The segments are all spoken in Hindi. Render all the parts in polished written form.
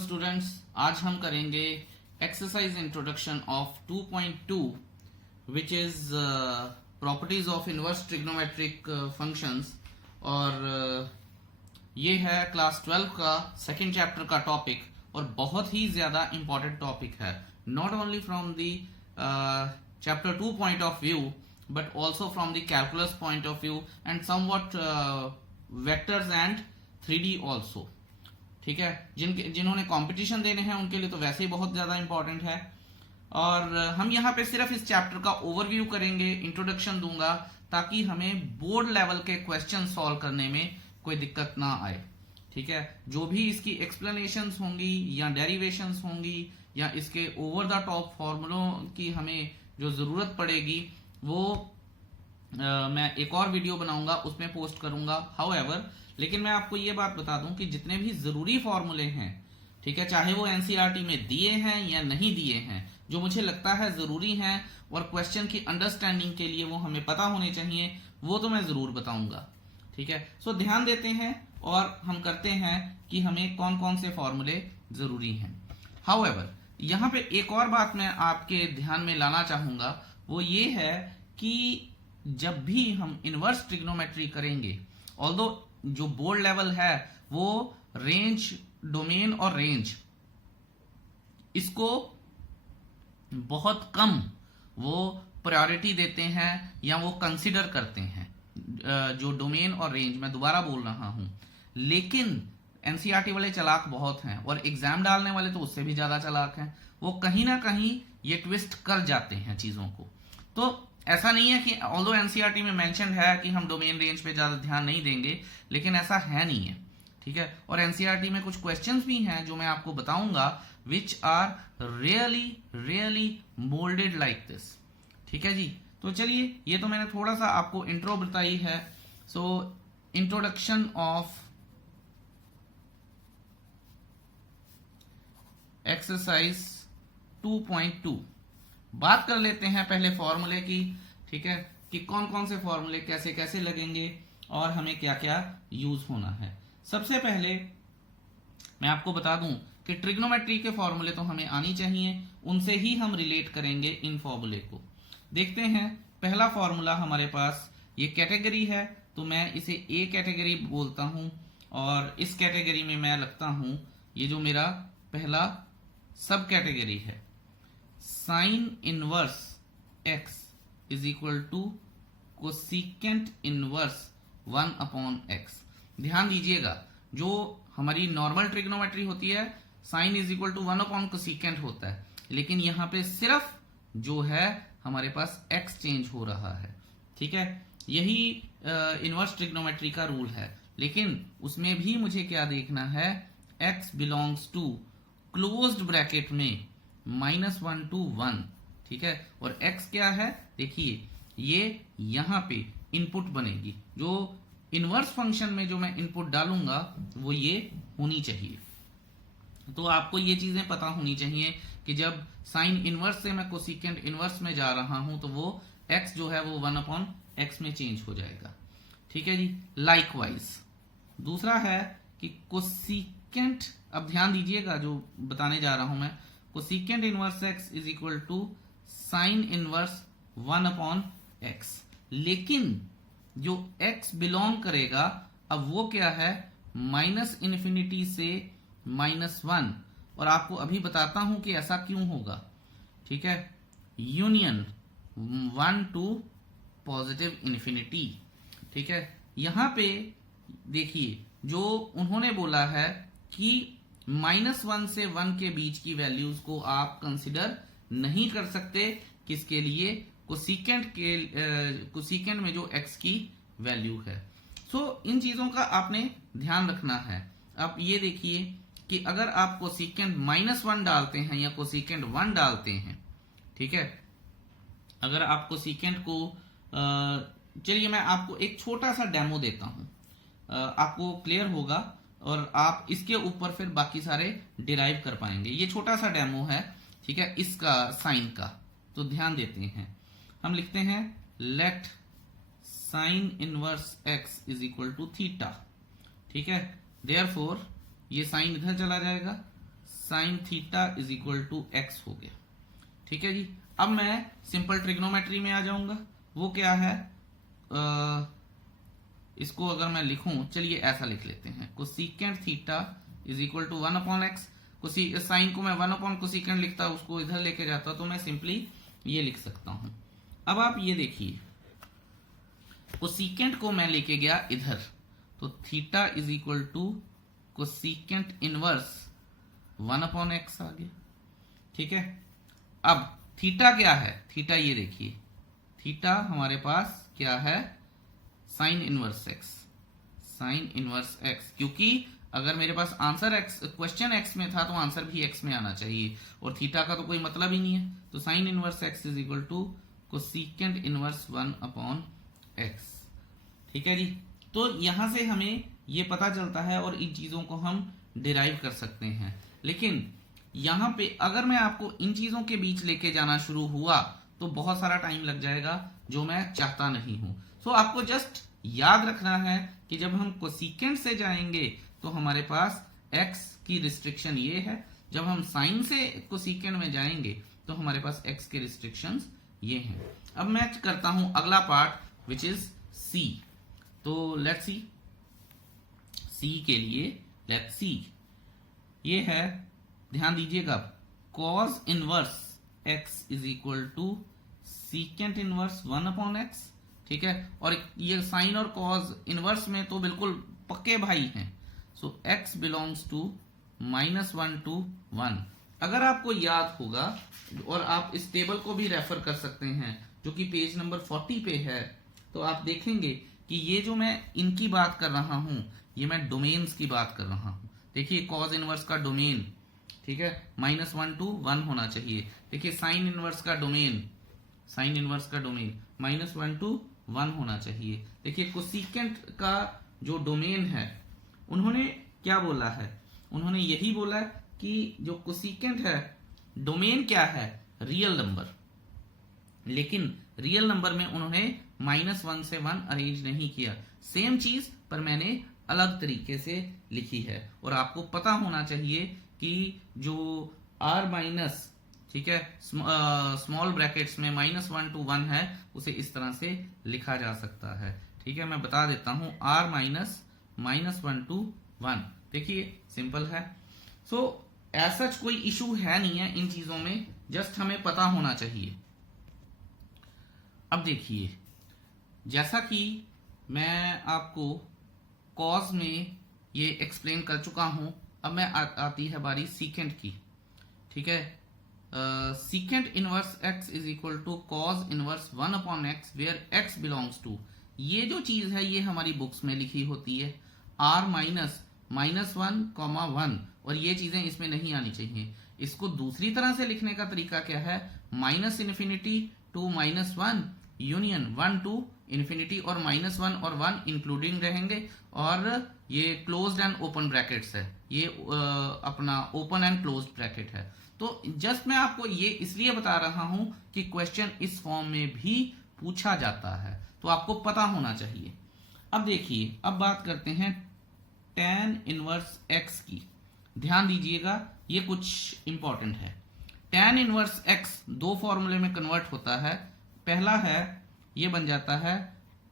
स्टूडेंट्स, आज हम करेंगे exercise introduction of 2.2 which is properties of inverse trigonometric functions. और ये है क्लास 12 का सेकेंड चैप्टर का टॉपिक और बहुत ही ज्यादा इंपॉर्टेंट टॉपिक है, not only from the chapter 2 point of view but also from the calculus point of view and somewhat vectors and 3D also. ठीक है, जिन्होंने कंपटीशन देने हैं उनके लिए तो वैसे ही बहुत ज्यादा इंपॉर्टेंट है। और हम यहाँ पे सिर्फ इस चैप्टर का ओवरव्यू करेंगे, इंट्रोडक्शन दूंगा ताकि हमें बोर्ड लेवल के क्वेश्चन सॉल्व करने में कोई दिक्कत ना आए। ठीक है, जो भी इसकी एक्सप्लेनेशंस होंगी या डेरिवेशंस होंगी या इसके ओवर द टॉप फॉर्मूलों की हमें जो जरूरत पड़ेगी वो मैं एक और वीडियो बनाऊंगा, उसमें पोस्ट करूंगा। हाउएवर, लेकिन मैं आपको ये बात बता दूं कि जितने भी जरूरी फॉर्मूले हैं, ठीक है, चाहे वो एनसीईआरटी में दिए हैं या नहीं दिए हैं, जो मुझे लगता है जरूरी हैं और क्वेश्चन की अंडरस्टैंडिंग के लिए वो हमें पता होने चाहिए, वो तो मैं जरूर बताऊंगा। ठीक है, सो ध्यान देते हैं और हम करते हैं कि हमें कौन कौन से फॉर्मूले जरूरी हैं। हाउएवर, यहाँ पे एक और बात मैं आपके ध्यान में लाना चाहूंगा, वो ये है कि जब भी हम इनवर्स ट्रिग्नोमेट्री करेंगे, ऑल्दो जो बोर्ड लेवल है वो रेंज, डोमेन और रेंज, इसको बहुत कम वो प्रायोरिटी देते हैं या वो कंसिडर करते हैं, जो डोमेन और रेंज, मैं दोबारा बोल रहा हूं। लेकिन एनसीईआरटी वाले चालाक बहुत हैं और एग्जाम डालने वाले तो उससे भी ज्यादा चालाक हैं। वो कहीं ना कहीं ये ट्विस्ट कर जाते हैं चीजों को। तो ऐसा नहीं है कि ऑल्दो एनसीईआरटी में मेंशन है कि हम डोमेन रेंज पे ज्यादा ध्यान नहीं देंगे, लेकिन ऐसा है नहीं है। ठीक है, और एनसीईआरटी में कुछ क्वेश्चंस भी हैं जो मैं आपको बताऊंगा which are really moulded like this. ठीक है जी, तो चलिए, ये तो मैंने थोड़ा सा आपको इंट्रो बताई है। सो इंट्रोडक्शन ऑफ एक्सरसाइज 2.2, बात कर लेते हैं पहले फॉर्मूले की। ठीक है, कि कौन कौन से फॉर्मूले कैसे कैसे लगेंगे और हमें क्या क्या यूज होना है। सबसे पहले मैं आपको बता दूं कि ट्रिग्नोमेट्री के फॉर्मूले तो हमें आनी चाहिए, उनसे ही हम रिलेट करेंगे इन फॉर्मूले को। देखते हैं, पहला फॉर्मूला हमारे पास ये कैटेगरी है, तो मैं इसे ए कैटेगरी बोलता हूं और इस कैटेगरी में मैं लगता हूं ये जो मेरा पहला सब कैटेगरी है, sine inverse x is equal to cosecant inverse 1 upon x. ध्यान दीजिएगा, जो हमारी नॉर्मल ट्रिग्नोमेट्री होती है sine is equal to 1 upon cosecant होता है, लेकिन यहां पे सिर्फ जो है हमारे पास एक्स चेंज हो रहा है। ठीक है, यही इनवर्स ट्रिग्नोमेट्री का रूल है, लेकिन उसमें भी मुझे क्या देखना है, x belongs to closed bracket में -1 to 1। ठीक है, और x क्या है, देखिए ये यहां पे इनपुट बनेगी, जो इनवर्स फंक्शन में जो मैं इनपुट डालूंगा वो ये होनी चाहिए। तो आपको ये चीजें पता होनी चाहिए कि जब साइन इनवर्स से मैं कोसिकेंट इनवर्स में जा रहा हूं तो वो x जो है वो 1 अपॉन x में चेंज हो जाएगा। ठीक है जी, लाइकवाइज दूसरा है कि कोसिकेंट, अब ध्यान दीजिएगा जो बताने जा रहा हूं मैं, cosecant inverse x is equal to sine inverse 1 upon x, लेकिन जो x बिलोंग करेगा अब वो क्या है, -∞ से -1। और आपको अभी बताता हूं कि ऐसा क्यों होगा। ठीक है, यूनियन 1 to +∞। ठीक है, यहां पे देखिए जो उन्होंने बोला है कि -1 से 1 के बीच की वैल्यूज को आप कंसिडर नहीं कर सकते, किसके लिए, कोसिकेंट में जो x की वैल्यू है। सो इन चीजों का आपने ध्यान रखना है। आप ये देखिए कि अगर आप कोसिकेंट -1 डालते हैं या कोसिकेंट 1 डालते हैं, ठीक है, अगर आप कोसिकेंट को चलिए मैं आपको एक छोटा सा डेमो देता हूं, आपको क्लियर होगा और आप इसके ऊपर फिर बाकी सारे डिराइव कर पाएंगे। ये छोटा सा डेमो है, ठीक है, इसका साइन का। तो ध्यान देते हैं, हम लिखते हैं let sine inverse x is equal to theta. ठीक है, देयरफॉर ये साइन इधर चला जाएगा, sine theta is equal to x हो गया। ठीक है जी। अब मैं सिंपल ट्रिग्नोमेट्री में आ जाऊंगा। वो क्या है, इसको अगर मैं लिखूं, चलिए ऐसा लिख लेते हैं, cosecant theta is equal to 1 upon x. Sine को मैं 1 अपॉन कोसेकेंट लिखता, उसको इधर लेके जाता तो मैं सिंपली ये लिख सकता हूं। अब आप ये देखिए, कोसेकेंट को मैं लेके गया इधर, तो theta is equal to cosecant inverse 1 upon x आ गया। ठीक है। अब थीटा क्या है, थीटा ये देखिए, थीटा हमारे पास क्या है, sine inverse x, sign inverse x. क्योंकि अगर मेरे पास आंसर एक्स, क्वेश्चन एक्स में था तो आंसर भी एक्स में आना चाहिए, और थीटा का तो कोई मतलब ही नहीं है। तो sine inverse x is equal to cosecant inverse 1 upon x. ठीक है जी। तो यहां से हमें ये पता चलता है और इन चीजों को हम डिराइव कर सकते हैं। लेकिन यहां पे अगर मैं आपको इन चीजों के बीच लेके जाना शुरू हुआ तो बहुत सारा टाइम लग जाएगा, जो मैं चाहता नहीं हूं। सो आपको जस्ट याद रखना है कि जब हम कोसेकेंट से जाएंगे तो हमारे पास x की रिस्ट्रिक्शन ये है, जब हम साइन से कोसेकेंट में जाएंगे तो हमारे पास x के रिस्ट्रिक्शंस ये हैं। अब मैं करता हूं अगला पार्ट विच इज c। तो लेट्स सी, c के लिए लेट्स सी ये है, ध्यान दीजिएगा, cos inverse x is equal to secant inverse 1 upon x. ठीक है। और ये साइन और कॉज इनवर्स में तो बिल्कुल पक्के भाई हैं। सो x बिलोंग्स टू -1 to 1। अगर आपको याद होगा, और आप इस टेबल को भी रेफर कर सकते हैं जो कि पेज नंबर 40 पे है, तो आप देखेंगे कि ये जो मैं इनकी बात कर रहा हूं, ये मैं डोमेन्स की बात कर रहा हूं। देखिए कॉज इनवर्स का डोमेन, ठीक है, -1 to 1 होना चाहिए। देखिए साइन इनवर्स का डोमेन, साइन इनवर्स का डोमेन -1 to 1 होना चाहिए। देखिए कोसेकेंट का जो डोमेन है, उन्होंने क्या बोला है, उन्होंने यही बोला कि जो कोसेकेंट है डोमेन क्या है, रियल नंबर। लेकिन रियल नंबर में उन्होंने -1 से 1 अरेंज नहीं किया, सेम चीज पर मैंने अलग तरीके से लिखी है। और आपको पता होना चाहिए कि जो r माइनस, ठीक है, स्मॉल ब्रैकेट्स में -1 to 1 है, उसे इस तरह से लिखा जा सकता है। ठीक है, मैं बता देता हूं, r -1 to 1। देखिए सिंपल है। सो ऐसा कोई इशू है नहीं है इन चीजों में, जस्ट हमें पता होना चाहिए। अब देखिए, जैसा कि मैं आपको कॉज में ये एक्सप्लेन कर चुका हूं, अब मैं आती है बारी सीकेंट की। ठीक है, secant inverse x is equal to cos inverse 1 upon x, where x belongs to, ये जो चीज है ये हमारी बुक्स में लिखी होती है r -1, और ये चीजें इसमें नहीं आनी चाहिए। इसको दूसरी तरह से लिखने का तरीका क्या है, -∞ to -1 यूनियन 1 to इन्फिनिटी, और -1 और 1 इंक्लूडिंग रहेंगे, और ये क्लोज्ड एंड ओपन ब्रैकेट्स है, ये अपना ओपन एंड क्लोज्ड ब्रैकेट है। तो जस्ट मैं आपको ये इसलिए बता रहा हूं कि क्वेश्चन इस फॉर्म में भी पूछा जाता है, तो आपको पता होना चाहिए। अब देखिए, अब बात करते हैं tan इनवर्स x की। ध्यान दीजिएगा, ये कुछ इंपॉर्टेंट है। tan इनवर्स x दो फॉर्मूले में कन्वर्ट होता है। पहला है, ये बन जाता है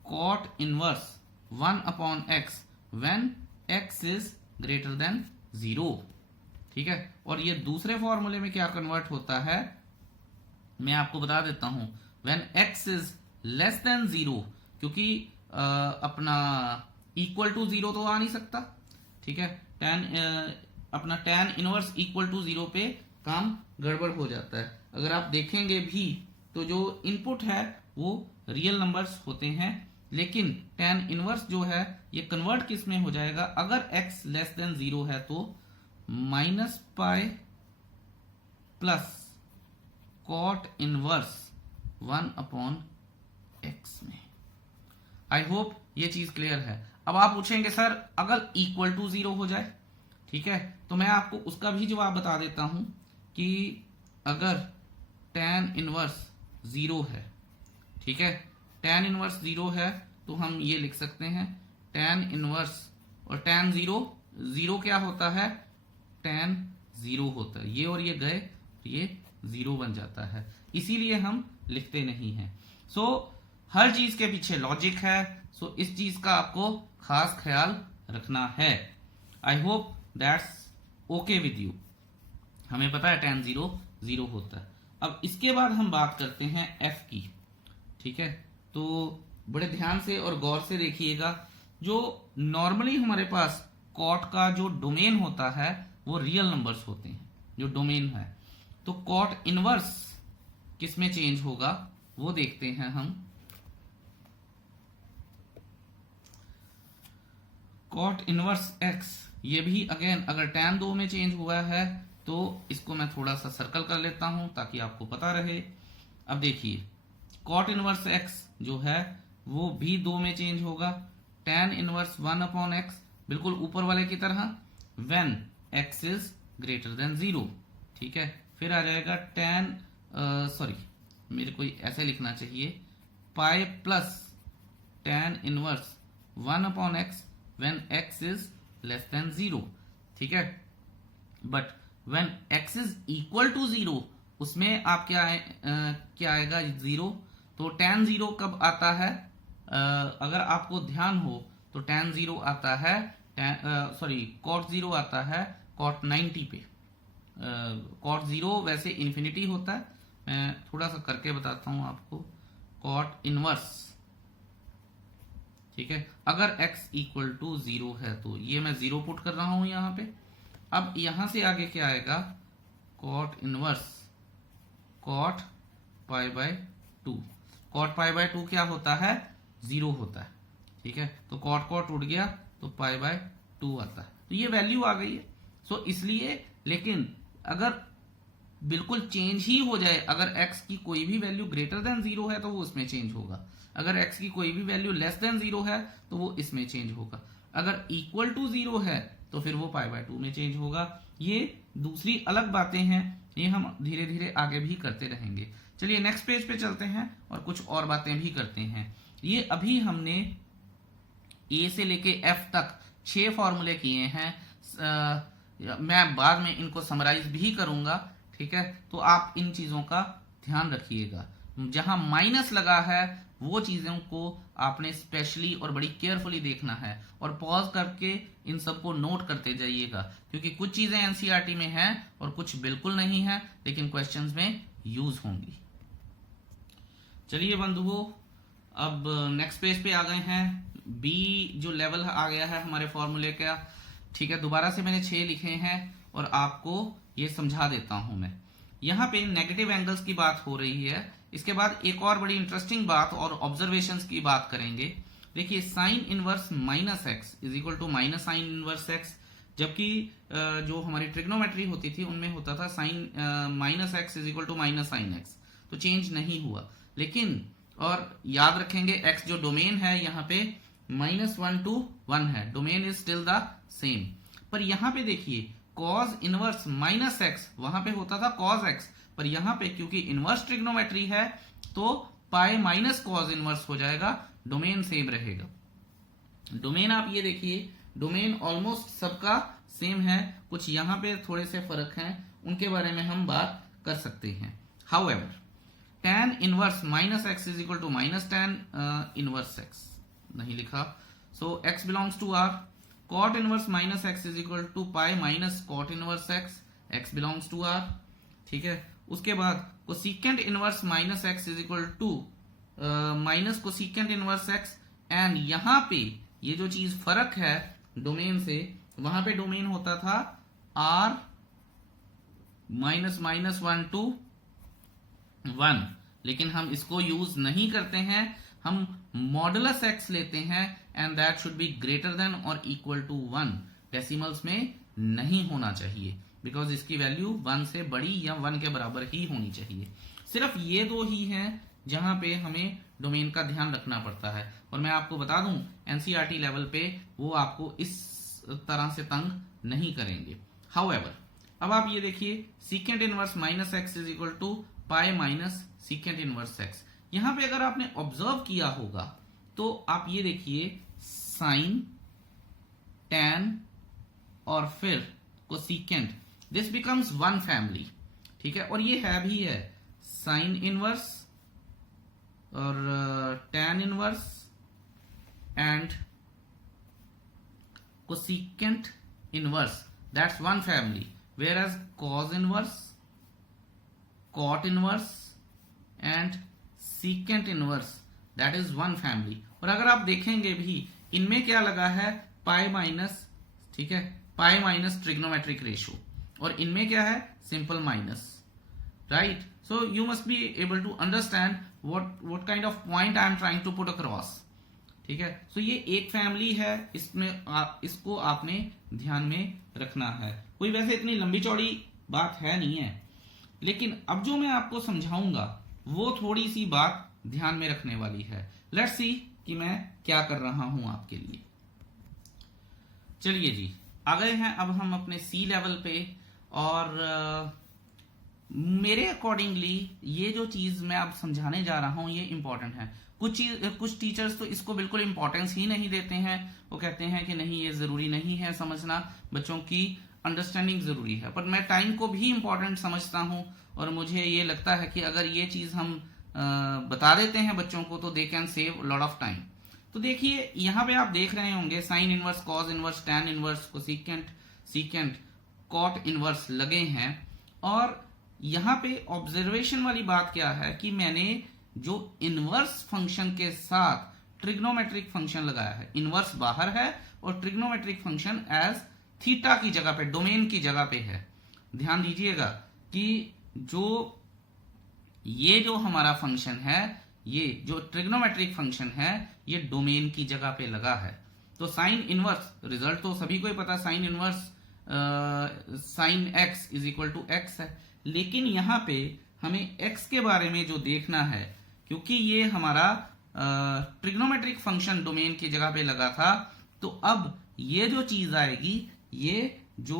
cot inverse 1 upon x when x is greater than 0। ठीक है, और ये दूसरे फॉर्मूले में क्या कन्वर्ट होता है, मैं आपको बता देता हूं, when x is less than 0, क्योंकि अपना इक्वल टू 0 तो आ नहीं सकता। ठीक है, अपना tan इनवर्स इक्वल टू 0 पे काम गड़बड़ हो जाता है। अगर आप देखेंगे भी तो जो इनपुट है वो रियल नंबर्स होते हैं, लेकिन tan इनवर्स जो है ये कन्वर्ट किस में हो जाएगा, अगर x लेस देन 0 है तो -π plus cot inverse 1 upon x में। आई होप ये चीज क्लियर है। अब आप पूछेंगे सर अगर इक्वल टू 0 हो जाए, ठीक है, तो मैं आपको उसका भी जवाब बता देता हूं कि अगर tan इनवर्स 0 है, ठीक है, tan इनवर्स 0 है, तो हम ये लिख सकते हैं tan इनवर्स, और tan 0 क्या होता है, tan जीरो होता है, ये और ये गए तो ये जीरो बन जाता है, इसीलिए हम लिखते नहीं हैं। सो हर चीज के पीछे लॉजिक है, सो इस चीज का आपको खास ख्याल रखना है। I hope that's okay with you. हमें पता है tan 0 0 होता है। अब इसके बाद हम बात करते हैं f की, ठीक है। तो बड़े ध्यान से और गौर से देखिएगा, जो नॉर्मली हमारे पास कॉट का जो डोमेन होता है वो रियल नंबर्स होते हैं, जो डोमेन है। तो कॉट इनवर्स किस में चेंज होगा वो देखते हैं हम। कॉट इनवर्स x, ये भी अगेन अगर tan 2 में चेंज हुआ है तो इसको मैं थोड़ा सा सर्कल कर लेता हूं ताकि आपको पता रहे। अब देखिए कॉट इनवर्स x जो है वो भी 2 में चेंज होगा। tan इनवर्स 1/x बिल्कुल ऊपर वाले की तरह, when x is greater than 0, ठीक है। फिर आ जाएगा tan मेरे को ऐसे लिखना चाहिए, पाई plus tan inverse 1/x when x is less than 0, ठीक है। But when x is equal to 0 उसमें आप क्या आएगा 0। तो tan 0 कब आता है, अगर आपको ध्यान हो तो tan 0 आता है, cot 0 आता है cot 90 पे। cot 0 वैसे इन्फिनिटी होता है, मैं थोड़ा सा करके बताता हूं आपको। cot इनवर्स, ठीक है, अगर x इक्वल टू 0 है तो ये मैं 0 पुट कर रहा हूं यहां पे। अब यहां से आगे क्या आएगा, cot inverse cot pi by 2। cot pi by 2 क्या होता है, 0 होता है, ठीक है। तो cot उड़ गया तो पाई बाय 2 आता है, तो ये वैल्यू आ गई है। सो इसलिए, लेकिन अगर बिल्कुल चेंज ही हो जाए, अगर x की कोई भी वैल्यू ग्रेटर देन 0 है तो वो उसमें चेंज होगा, अगर x की कोई भी वैल्यू लेस देन 0 है तो वो इसमें चेंज होगा, अगर इक्वल टू 0 है तो फिर वो पाई बाय 2 में चेंज होगा। ये दूसरी अलग बातें हैं, ये हम धीरे धीरे आगे भी करते रहेंगे। चलिए नेक्स्ट पेज पे चलते हैं और कुछ और बातें भी करते हैं। ये अभी हमने ए से लेके एफ तक 6 फॉर्मूले किए हैं, मैं बाद में इनको समराइज भी करूंगा, ठीक है। तो आप इन चीजों का ध्यान रखिएगा, जहां माइनस लगा है वो चीजों को आपने स्पेशली और बड़ी केयरफुली देखना है और पॉज करके इन सबको नोट करते जाइएगा, क्योंकि कुछ चीजें एनसीईआरटी में हैं और कुछ बिल्कुल नहीं है, लेकिन क्वेश्चंस में यूज होंगी। चलिए बंधुओं, अब नेक्स्ट पेज पे आ गए हैं। बी जो लेवल आ गया है हमारे फॉर्मूले का, ठीक है। दोबारा से मैंने 6 लिखे हैं और आपको ये समझा देता हूं मैं। यहां पे नेगेटिव एंगल्स की बात हो रही है, इसके बाद एक और बड़ी इंटरेस्टिंग बात और ऑब्जर्वेशंस की बात करेंगे। देखिए sine inverse minus x is equal to minus sine inverse x, जबकि जो हमारी ट्रिग्नोमेट्री होती थी उनमें होता था sine minus x is equal to minus sine x, तो चेंज नहीं हुआ। लेकिन और याद रखेंगे एक्स जो डोमेन है यहाँ पे -1 to 1 है, domain is still the same. पर यहाँ पे देखिए कॉज इनवर्स माइनस एक्स, वहां पे होता था कॉज एक्स, पर यहां पे क्योंकि इनवर्स ट्रिग्नोमेट्री है तो पाई माइनस कॉज इनवर्स हो जाएगा, डोमेन सेम रहेगा। डोमेन आप ये देखिए, डोमेन ऑलमोस्ट सबका सेम है, कुछ यहां पे थोड़े से फर्क हैं, उनके बारे में हम बात कर सकते हैं। However tan inverse minus x is equal to minus tan inverse x नहीं लिखा, so x belongs to r। cot inverse minus x is equal to pi minus cot inverse x, x belongs to r, ठीक है। उसके बाद cosecant inverse minus x is equal to minus cosecant inverse x, and यहां पे ये जो चीज फर्क है डोमेन से, वहां पे डोमेन होता था r -1 to 1, लेकिन हम इसको यूज नहीं करते हैं, हम मॉडुलस एक्स लेते हैं and that should be greater than और इक्वल टू 1, डेसिमल्स में नहीं होना चाहिए, बिकॉज इसकी वैल्यू 1 से बड़ी या 1 के बराबर ही होनी चाहिए। सिर्फ ये दो ही हैं जहां पे हमें डोमेन का ध्यान रखना पड़ता है, और मैं आपको बता दूं एनसीईआरटी लेवल पे वो आपको इस तरह से तंग नहीं करेंगे। हाउएवर अब आप ये देखिए secant inverse minus x is equal to pi minus secant inverse x, यहां पे अगर आपने ऑब्जर्व किया होगा तो आप ये देखिए साइन, टैन और फिर cosecant, this becomes one family, ठीक है। और ये है भी है साइन इनवर्स और tan inverse and cosecant inverse, that's one family, whereas cos inverse, cot inverse and secant inverse, that is one family। और अगर आप देखेंगे भी इनमें क्या लगा है, पाई माइनस, ठीक है, पाई माइनस ट्रिग्नोमेट्रिक रेशियो, और इनमें क्या है, simple minus, right. So you must be able to understand what kind of point I am trying to put across, ठीक है। सो ये एक फैमिली है, इसमें इसको आपने ध्यान में रखना है। कोई वैसे इतनी लंबी चौड़ी बात है नहीं है, लेकिन अब जो मैं आपको समझाऊंगा वो थोड़ी सी बात ध्यान में रखने वाली है। लेट्स सी कि मैं क्या कर रहा हूं आपके लिए। चलिए जी, आ गए हैं अब हम अपने सी लेवल पे, और मेरे अकॉर्डिंगली ये जो चीज मैं अब समझाने जा रहा हूं ये इंपॉर्टेंट है। कुछ टीचर्स तो इसको बिल्कुल इंपॉर्टेंस ही नहीं देते हैं, वो कहते हैं कि नहीं ये जरूरी नहीं है समझना, बच्चों की अंडरस्टैंडिंग जरूरी है। पर मैं टाइम को भी इंपॉर्टेंट समझता हूं, और मुझे ये लगता है कि अगर ये चीज हम बता देते हैं बच्चों को तो they can save lot of time. तो देखिए यहाँ पे आप देख रहे होंगे sine inverse, cos inverse, tan inverse, cosecant, secant, cot inverse लगे हैं। और यहाँ पे ऑब्जर्वेशन वाली बात क्या है कि मैंने जो इनवर्स फंक्शन के साथ ट्रिग्नोमेट्रिक फंक्शन लगाया है, इनवर्स बाहर है और ट्रिग्नोमेट्रिक फंक्शन एज थीटा की जगह पे, डोमेन की जगह पे है। ध्यान दीजिएगा कि ये जो हमारा फंक्शन है, ये जो ट्रिग्नोमेट्रिक फंक्शन है, ये डोमेन की जगह पे लगा है। तो साइन इनवर्स, रिजल्ट तो सभी को ही पता, sine inverse sine x is equal to x है। लेकिन यहां पे हमें x के बारे में जो देखना है, क्योंकि ये हमारा ट्रिग्नोमेट्रिक फंक्शन डोमेन की जगह पे लगा था, तो अब ये जो चीज आएगी, ये जो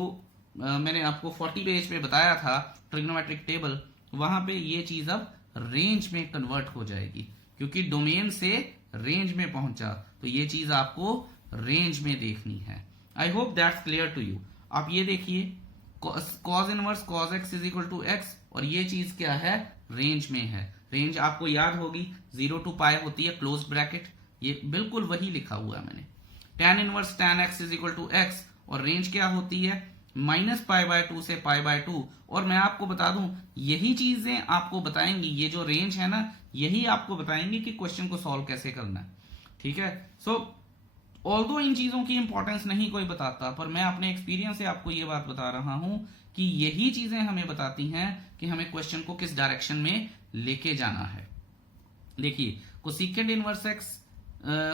मैंने आपको 40 पेज पे बताया था ट्रिग्नोमेट्रिक टेबल, वहां पे ये चीज अब रेंज में कन्वर्ट हो जाएगी, क्योंकि डोमेन से रेंज में पहुंचा, तो ये चीज आपको रेंज में देखनी है। I hope that's clear to you. आप ये देखिए cos inverse cos x is equal to x, और ये चीज क्या है, रेंज में है। रेंज आपको याद होगी 0 to पाई होती है, क्लोज ब्रैकेट, ये बिल्कुल वही लिखा हुआ है मैंने। tan inverse tan x is equal to x, और रेंज क्या होती है, -π/2 से π/2। और मैं आपको बता दूं, यही चीजें आपको बताएंगी, ये जो रेंज है ना, यही आपको बताएंगे कि क्वेश्चन को सॉल्व कैसे करना है, ठीक है। सो ऑल्दो इन चीजों की इंपॉर्टेंस नहीं कोई बताता, पर मैं अपने एक्सपीरियंस से आपको ये बात बता रहा हूं कि यही चीजें हमें बताती हैं कि हमें क्वेश्चन को किस डायरेक्शन में लेके जाना है। देखिए cosecant inverse x,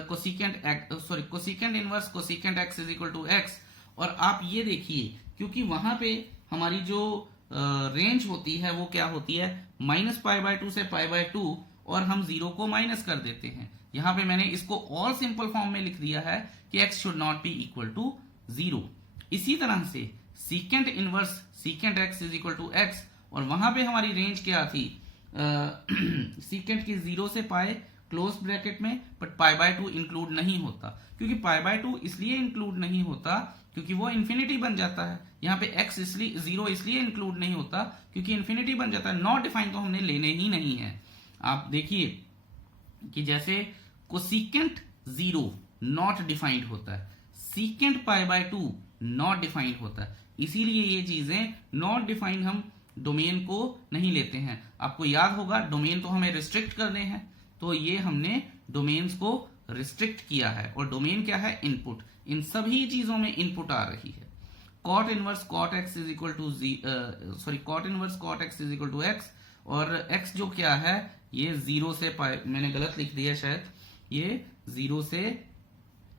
cosecant inverse cosecant x is equal to x, और आप ये देखिए क्योंकि वहां पे हमारी जो रेंज होती है वो क्या होती है, -π/2 से π/2, और हम 0 को माइनस कर देते हैं। यहां पे मैंने इसको और सिंपल फॉर्म में लिख दिया है कि x should not be equal to 0। इसी तरह से secant inverse secant x is equal to x, और वहां पे हमारी रेंज क्या थी, सीकेंट की 0 से पाई क्लोज ब्रैकेट में, बट π/2 इंक्लूड नहीं होता। क्योंकि π/2 इसलिए इंक्लूड नहीं होता क्योंकि वो इंफिनिटी बन जाता है। यहाँ पे x इसलिए 0 इसलिए इंक्लूड नहीं होता क्योंकि इंफिनिटी बन जाता है। नॉट डिफाइन तो हमने लेने ही नहीं है। आप देखिए कि जैसे कोसेकेंट 0 नॉट डिफाइंड होता है, सीकेंट π/2 नॉट डिफाइंड होता है, इसीलिए ये चीजें नॉट डिफाइंड हम डोमेन को नहीं लेते हैं। आपको याद होगा डोमेन तो हमें रिस्ट्रिक्ट करने हैं, तो ये हमने डोमेन्स को रिस्ट्रिक्ट किया है। और डोमेन क्या है, इनपुट। इन सभी चीजों में इनपुट आ रही है। Cot inverse cot x is equal to cot inverse cot x is equal to x, और x जो क्या है ये 0 से पाई, मैंने गलत लिख दिया शायद, ये 0 से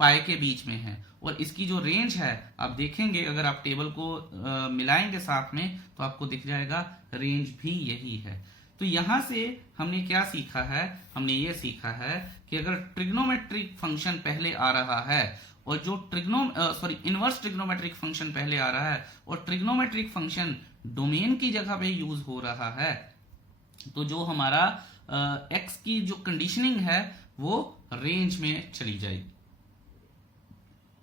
पाई के बीच में है। और इसकी जो रेंज है आप देखेंगे, अगर आप टेबल को मिलाएंगे साथ में तो आपको दिख जाएगा रेंज भी यही है। तो यहां से हमने क्या सीखा है, हमने ये सीखा है कि अगर ट्रिग्नोमेट्रिक फंक्शन पहले आ रहा है और जो इनवर्स ट्रिग्नोमेट्रिक फंक्शन पहले आ रहा है और ट्रिग्नोमेट्रिक फंक्शन डोमेन की जगह पे यूज हो रहा है, तो जो हमारा x की जो कंडीशनिंग है वो रेंज में चली जाएगी।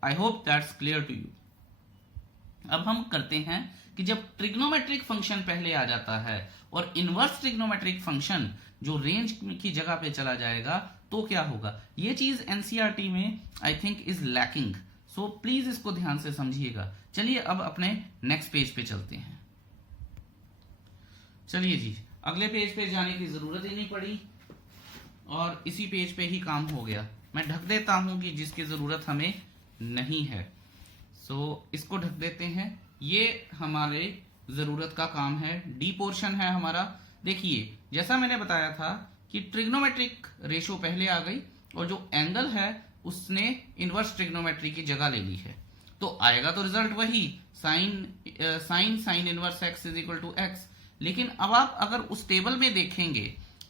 I hope that's clear to you. अब हम करते हैं कि जब ट्रिग्नोमेट्रिक फंक्शन पहले आ जाता है और इनवर्स ट्रिग्नोमेट्रिक फंक्शन जो रेंज की जगह पे चला जाएगा तो क्या होगा। ये चीज एनसीईआरटी में I think is lacking, so please इसको ध्यान से समझिएगा। चलिए अब अपने नेक्स्ट पेज पे चलते हैं। चलिए जी, अगले पेज पे जाने की जरूरत ही नहीं पड़ी और इसी पेज पे ही काम हो गया। मैं ढक देता हूं कि जिसकी जरूरत हमें नहीं है, सो इसको ढक देते हैं। ये हमारे जरूरत का काम है, डी पोर्शन है हमारा। देखिए जैसा मैंने बताया था कि ट्रिग्नोमेट्रिक रेशो पहले आ गई और जो एंगल है उसने इनवर्स ट्रिग्नोमेट्री की जगह ले ली है, तो आएगा तो रिजल्ट वही sine inverse x is equal to x. लेकिन अब आप अगर उस टेबल में देखेंगे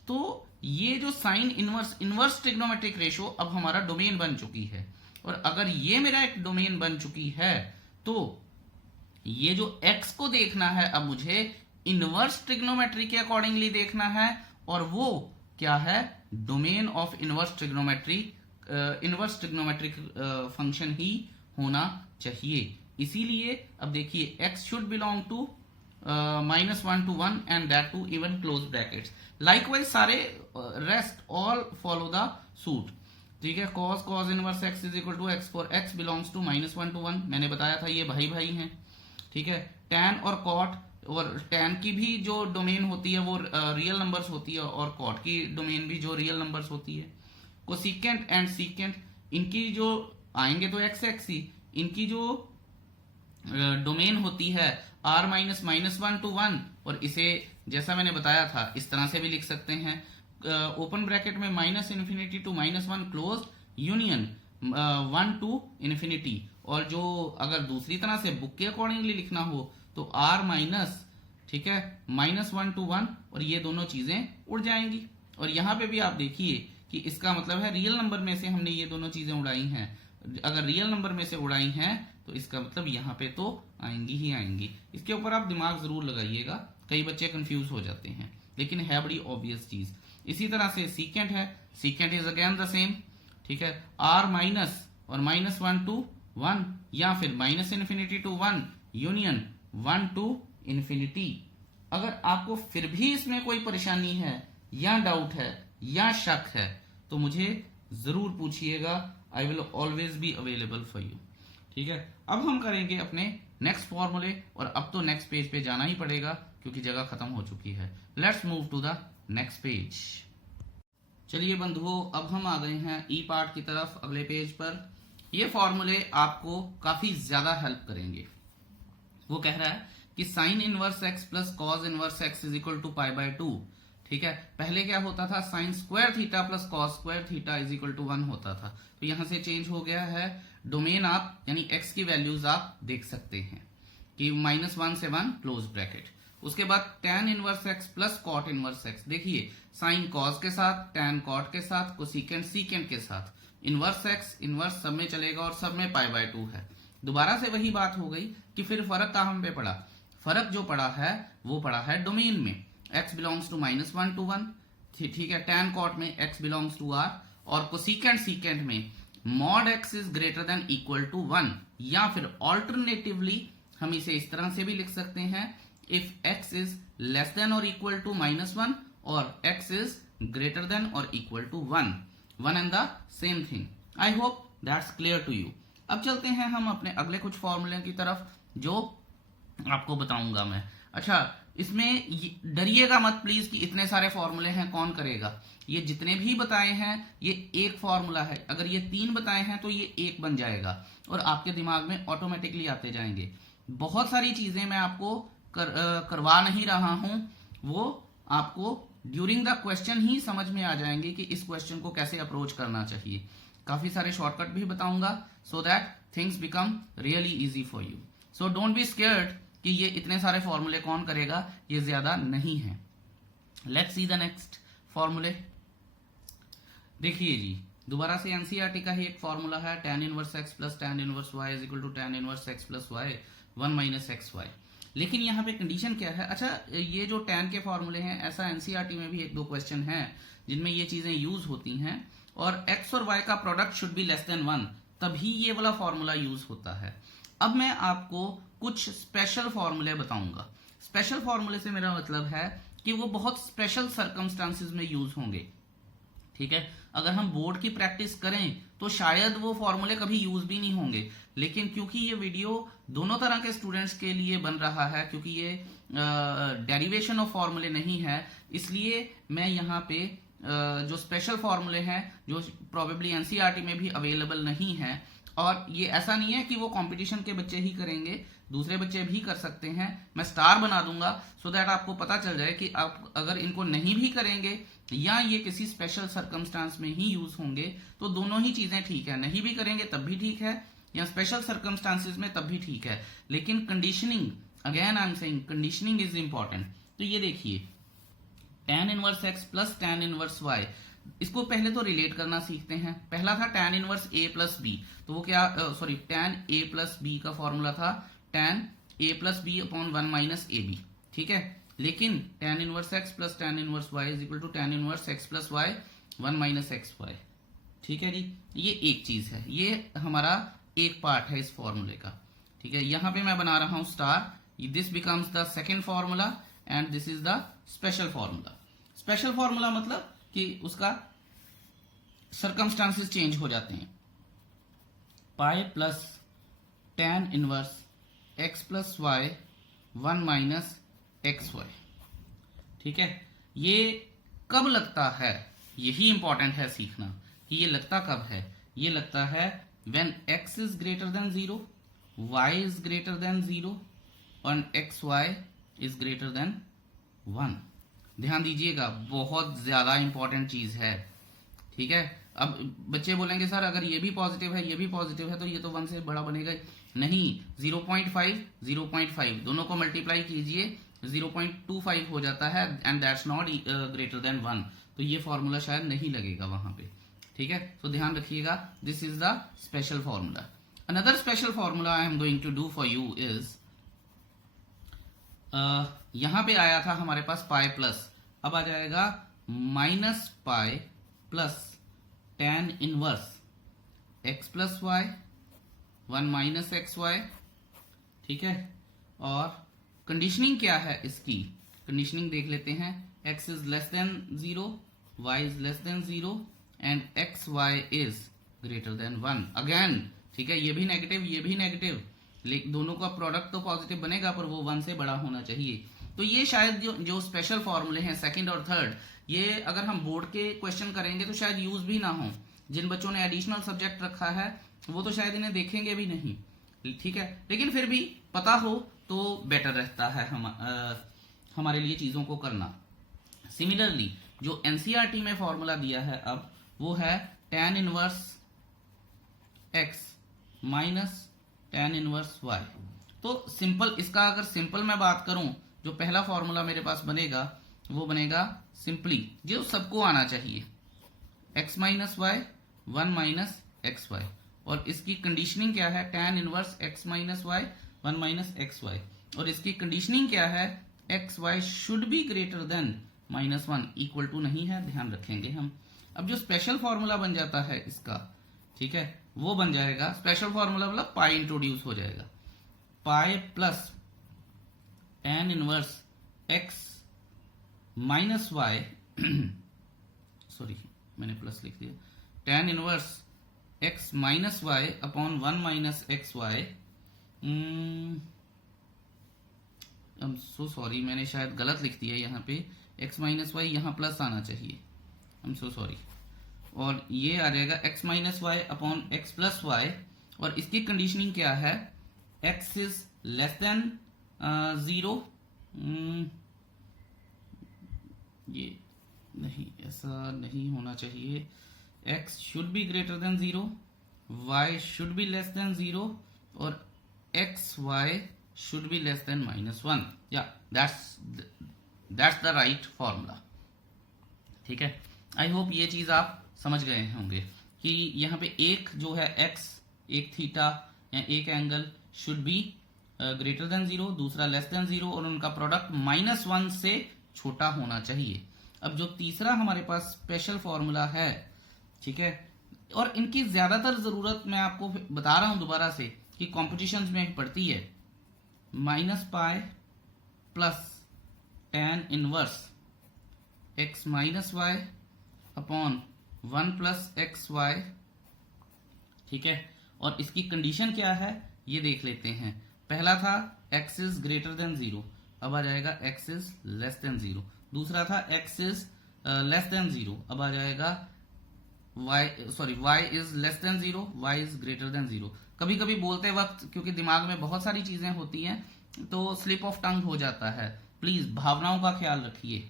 तो ये जो साइन इनवर्स ट्रिग्नोमेट्रिक रेशो अब हमारा डोमेन बन चुकी है, और अगर ये मेरा एक डोमेन बन चुकी है तो ये जो x को देखना है अब मुझे इनवर्स ट्रिग्नोमेट्री के अकॉर्डिंगली देखना है, और वो क्या है, domain of inverse trigonometric function ही होना चाहिए। इसीलिए अब देखिए x should belong to -1 to 1 and that too even close brackets. Likewise सारे rest all follow the suit। ठीक है, cos inverse x is equal to x for x belongs to -1 to 1, मैंने बताया था ये भाई भाई हैं। ठीक है, tan और cot, और tan की भी जो डोमेन होती है वो रियल नंबर्स होती है और cot की डोमेन भी जो रियल नंबर्स होती है। कोसिकेंट एंड सीकेंट इनकी जो आएंगे तो x x ही, इनकी जो डोमेन होती है r -1 to 1, और इसे जैसा मैंने बताया था इस तरह से भी लिख सकते हैं, ओपन ब्रैकेट में -∞ to -1 क्लोज यूनियन 1 to ∞, और जो अगर दूसरी तरह से बुक के अकॉर्डिंगली लिखना हो तो r ठीक है -1 to 1, और ये दोनों चीजें उड़ जाएंगी। और यहाँ पे भी आप देखिए कि इसका मतलब है रियल नंबर में से हमने ये दोनों चीजें उड़ाई हैं। अगर रियल नंबर में से उड़ाई हैं तो इसका मतलब यहाँ पे तो आएंगी ही आएंगी। इसके ऊपर आप दिमाग जरूर लगाइएगा, कई बच्चे कंफ्यूज हो जाते हैं, लेकिन है बड़ी ऑब्वियस चीज। इसी तरह से सीकेंट है, secant is again the same. ठीक है, r माइनस और -1 to 1 या फिर -∞ to 1 यूनियन 1 to ∞। अगर आपको फिर भी इसमें कोई परेशानी है या डाउट है या शक है तो मुझे जरूर पूछिएगा, आई will always be available for you. ठीक है, अब हम करेंगे अपने नेक्स्ट फॉर्मूले, और अब तो नेक्स्ट पेज पे जाना ही पड़ेगा क्योंकि जगह खत्म हो चुकी है। Let's move to the next page. चलिए बंधुओं, अब हम आ गए हैं ई पार्ट की तरफ, अगले पेज पर। ये फॉर्मूले आपको काफी ज्यादा हेल्प करेंगे। वो कह रहा है कि sine inverse x plus cos inverse x is equal to π/2। ठीक है, पहले क्या होता था, sine square theta plus cos square theta is equal to 1 होता था, तो यहां से चेंज हो गया है। डोमेन आप यानी x की वैल्यूज आप देख सकते हैं कि -1 से 1 क्लोज ब्रैकेट। उसके बाद tan inverse x plus cot inverse x, देखिए साइन कॉस के साथ, tan कॉट के साथ, कोसिकेंट सीकेंट के साथ, इनवर्स x इनवर्स सब में चलेगा और सब में π/2 है। दोबारा से वही बात हो गई कि फिर फर्क कहां पे पड़ा, फर्क जो पड़ा है वो पड़ा है डोमेन में। x बिलोंग्स टू -1 to 1, ठीक है, tan कॉट में x बिलोंग्स टू r, और कोसिकेंट सीकेंट में mod x is greater than equal to 1, या फिर ऑल्टरनेटिवली हम इसे इस तरह से भी लिख सकते हैं, if x is less than और इक्वल टू -1 और x इज ग्रेटर देन और equal to 1, one and the same थिंग। I hope that's clear to you. अब चलते हैं हम अपने अगले कुछ फॉर्मूले की तरफ जो आपको बताऊंगा मैं। अच्छा, इसमें डरिएगा मत प्लीज कि इतने सारे फॉर्मूले हैं कौन करेगा। ये जितने भी बताए हैं ये एक फॉर्मूला है, अगर ये 3 बताए हैं तो ये एक बन जाएगा और आपके दिमाग में ऑटोमेटिकली आते जाएंगे। बहुत सारी चीजें मैं आपको करवा नहीं रहा हूं, वो आपको ड्यूरिंग द क्वेश्चन ही समझ में आ जाएंगे कि इस क्वेश्चन को कैसे अप्रोच करना चाहिए। काफी सारे शॉर्टकट भी बताऊंगा so that things become really easy for you. So don't be scared कि ये इतने सारे फॉर्मूले कौन करेगा, ये ज्यादा नहीं है। लेट्स सी द नेक्स्ट फॉर्मूले। देखिए जी, दोबारा से एनसीईआरटी का ही एक फॉर्मूला है, tan inverse x plus tan inverse y is equal to tan inverse x plus y 1 minus xy। लेकिन यहाँ पे कंडीशन क्या है, अच्छा ये जो tan के फॉर्मूले हैं ऐसा एनसीईआरटी में भी 1-2 क्वेश्चन हैं जिनमें ये चीजें यूज होती हैं, और x और y का product should be less than 1, तभी ये वाला फॉर्मूला यूज होता है। अब मैं आपको कुछ स्पेशल फॉर्मूले बताऊंगा। स्पेशल फॉर्मूले से मेरा मतलब है कि वो बहुत स्पेशल सर्कमस्टांसिस में यूज होंगे, ठीक है। अगर हम बोर्ड की प्रैक्टिस करें तो शायद वो फॉर्मूले कभी यूज भी नहीं होंगे, लेकिन क्योंकि ये वीडियो दोनों तरह के स्टूडेंट्स के लिए बन रहा है, क्योंकि ये डेरिवेशन ऑफ फॉर्मूले नहीं है, इसलिए मैं यहाँ पे जो स्पेशल फॉर्मूले हैं जो प्रोबेबली एनसीईआरटी में भी अवेलेबल नहीं है, और ये ऐसा नहीं है कि वो कंपटीशन के बच्चे ही करेंगे, दूसरे बच्चे भी कर सकते हैं। मैं स्टार बना दूंगा सो दैट आपको पता चल जाए कि आप अगर इनको नहीं भी करेंगे या ये किसी स्पेशल सर्कमस्टांस में ही यूज होंगे तो दोनों ही चीजें ठीक है, नहीं भी करेंगे तब भी ठीक है या स्पेशल सर्कमस्टांसेस में तब भी ठीक है। लेकिन conditioning, again I am saying conditioning is important. तो ये देखिए tan inverse x plus tan inverse y, इसको पहले तो रिलेट करना सीखते हैं। पहला था tan inverse a plus b, तो वो क्या sorry tan a plus b का फॉर्मूला था tan a plus b upon 1 minus a b, ठीक है। लेकिन tan inverse x plus tan inverse y is equal to tan inverse x plus y 1 minus x y, ठीक है जी। ये एक चीज है, ये हमारा एक पार्ट है इस फॉर्मूले का, ठीक है। यहां पे मैं बना रहा हूं star, this becomes the second formula and this is the special formula. Special formula मतलब कि उसका सर्कमस्टांसेस चेंज हो जाते हैं। Pi plus tan inverse x plus y 1 minus x y, ठीक है। ये कब लगता है, यही इंपॉर्टेंट है सीखना कि ये लगता कब है। ये लगता है when x is greater than 0, y is greater than 0 and xy is greater than 1। ध्यान दीजिएगा, बहुत ज्यादा इंपॉर्टेंट चीज है, ठीक है। अब बच्चे बोलेंगे सर अगर ये भी पॉजिटिव है ये भी पॉजिटिव है तो ये तो 1 से बड़ा बनेगा नहीं। 0.5 0.5 दोनों को मल्टीप्लाई कीजिए 0.25 हो जाता है and that's not greater than 1, तो ये फॉर्मूला शायद नहीं लगेगा वहां पे, ठीक है। तो ध्यान रखिएगा, this is the special formula. Another special formula I am going to do for you is, यहां पे आया था हमारे पास पाई प्लस, अब आ जाएगा minus pi plus tan inverse x plus y 1 minus x y, ठीक है। और कंडीशनिंग क्या है इसकी, कंडीशनिंग देख लेते हैं। x is less than 0, y is less than 0 and x y is greater than 1 again, ठीक है। ये भी नेगेटिव ये भी नेगेटिव, लेकिन दोनों का प्रोडक्ट तो पॉजिटिव बनेगा पर वो 1 से बड़ा होना चाहिए। तो ये शायद जो स्पेशल फॉर्मूले हैं सेकंड और थर्ड, ये अगर हम बोर्ड के क्वेश्चन करेंगे तो शायद यूज भी ना हो। जिन बच्चों ने एडिशनल सब्जेक्ट रखा है वो तो शायद इन्हें देखेंगे भी नहीं, ठीक है। लेकिन फिर भी पता हो तो बेटर रहता है हमारे लिए चीजों को करना। सिमिलरली जो एनसीईआरटी में फॉर्मूला दिया है अब वो है tan inverse x minus tan inverse y। तो सिंपल, इसका अगर सिंपल मैं बात करूं, जो पहला फॉर्मूला मेरे पास बनेगा वो बनेगा सिंपली जो सबको आना चाहिए, x minus y 1 minus x y, और इसकी कंडीशनिंग क्या है tan inverse x minus y 1 minus x y, और इसकी कंडीशनिंग क्या है x y should be greater than -1 equal to नहीं है, ध्यान रखेंगे हम। अब जो स्पेशल फॉर्मूला बन जाता है इसका, ठीक है, वो बन जाएगा स्पेशल फॉर्मूला मतलब पाई इंट्रोड्यूस हो जाएगा, pi plus tan inverse x minus y sorry मैंने प्लस लिख दिया, tan inverse x minus y upon 1 minus x y. I am so sorry, मैंने शायद गलत लिख दिया यहाँ पे, x माइनस वाई यहाँ प्लस आना चाहिए, आई एम सो सॉरी। और ये आ जाएगा x minus y upon x plus y, और इसकी कंडीशनिंग क्या है x इज लेस देन 0, ये नहीं, ऐसा नहीं होना चाहिए, x should be greater than 0, y should be less than 0 और x y should be less than -1। या दैट्स द राइट फॉर्मूला, ठीक है। आई होप ये चीज आप समझ गए होंगे कि यहाँ पे एक जो है x, एक थीटा या एक angle should be greater than 0, दूसरा लेस देन 0 और उनका प्रोडक्ट -1 से छोटा होना चाहिए। अब जो तीसरा हमारे पास स्पेशल फॉर्मूला है, ठीक है, और इनकी ज्यादातर जरूरत मैं आपको बता रहा हूं दोबारा से कि कॉम्पिटिशन्स में पड़ती है, minus pi plus tan inverse x minus y upon 1 plus x y, ठीक है। और इसकी कंडीशन क्या है ये देख लेते हैं। पहला था x इज ग्रेटर देन 0, अब आ जाएगा x इज लेस देन 0। दूसरा था x इज लेस देन 0, अब आ जाएगा y is less than 0, y is greater than 0। कभी कभी बोलते वक्त क्योंकि दिमाग में बहुत सारी चीजें होती हैं तो स्लिप ऑफ टंग हो जाता है, प्लीज भावनाओं का ख्याल रखिए,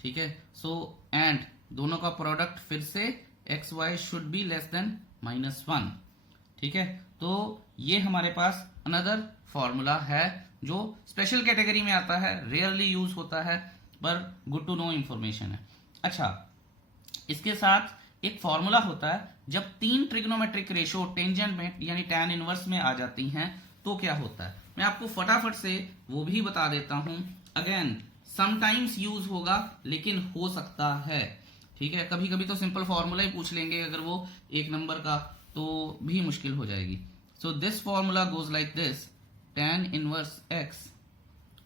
ठीक है। सो एंड दोनों का प्रोडक्ट फिर से x y should be less than -1, ठीक है। तो ये हमारे पास अनदर फॉर्मूला है जो स्पेशल कैटेगरी में आता है, रेयरली यूज होता है, पर गुड टू नो इंफॉर्मेशन है। अच्छा, इसके साथ एक फॉर्मूला होता है जब 3 ट्रिग्नोमेट्रिक रेशो टेंजेंट में यानी tan इनवर्स में आ जाती हैं तो क्या होता है, मैं आपको फटाफट से वो भी बता देता हूं। अगेन समटाइम्स यूज होगा लेकिन हो सकता है, ठीक है। कभी कभी तो सिंपल फॉर्मूला ही पूछ लेंगे, अगर वो 1 नंबर का तो भी मुश्किल हो जाएगी। So this formula goes like this, tan inverse x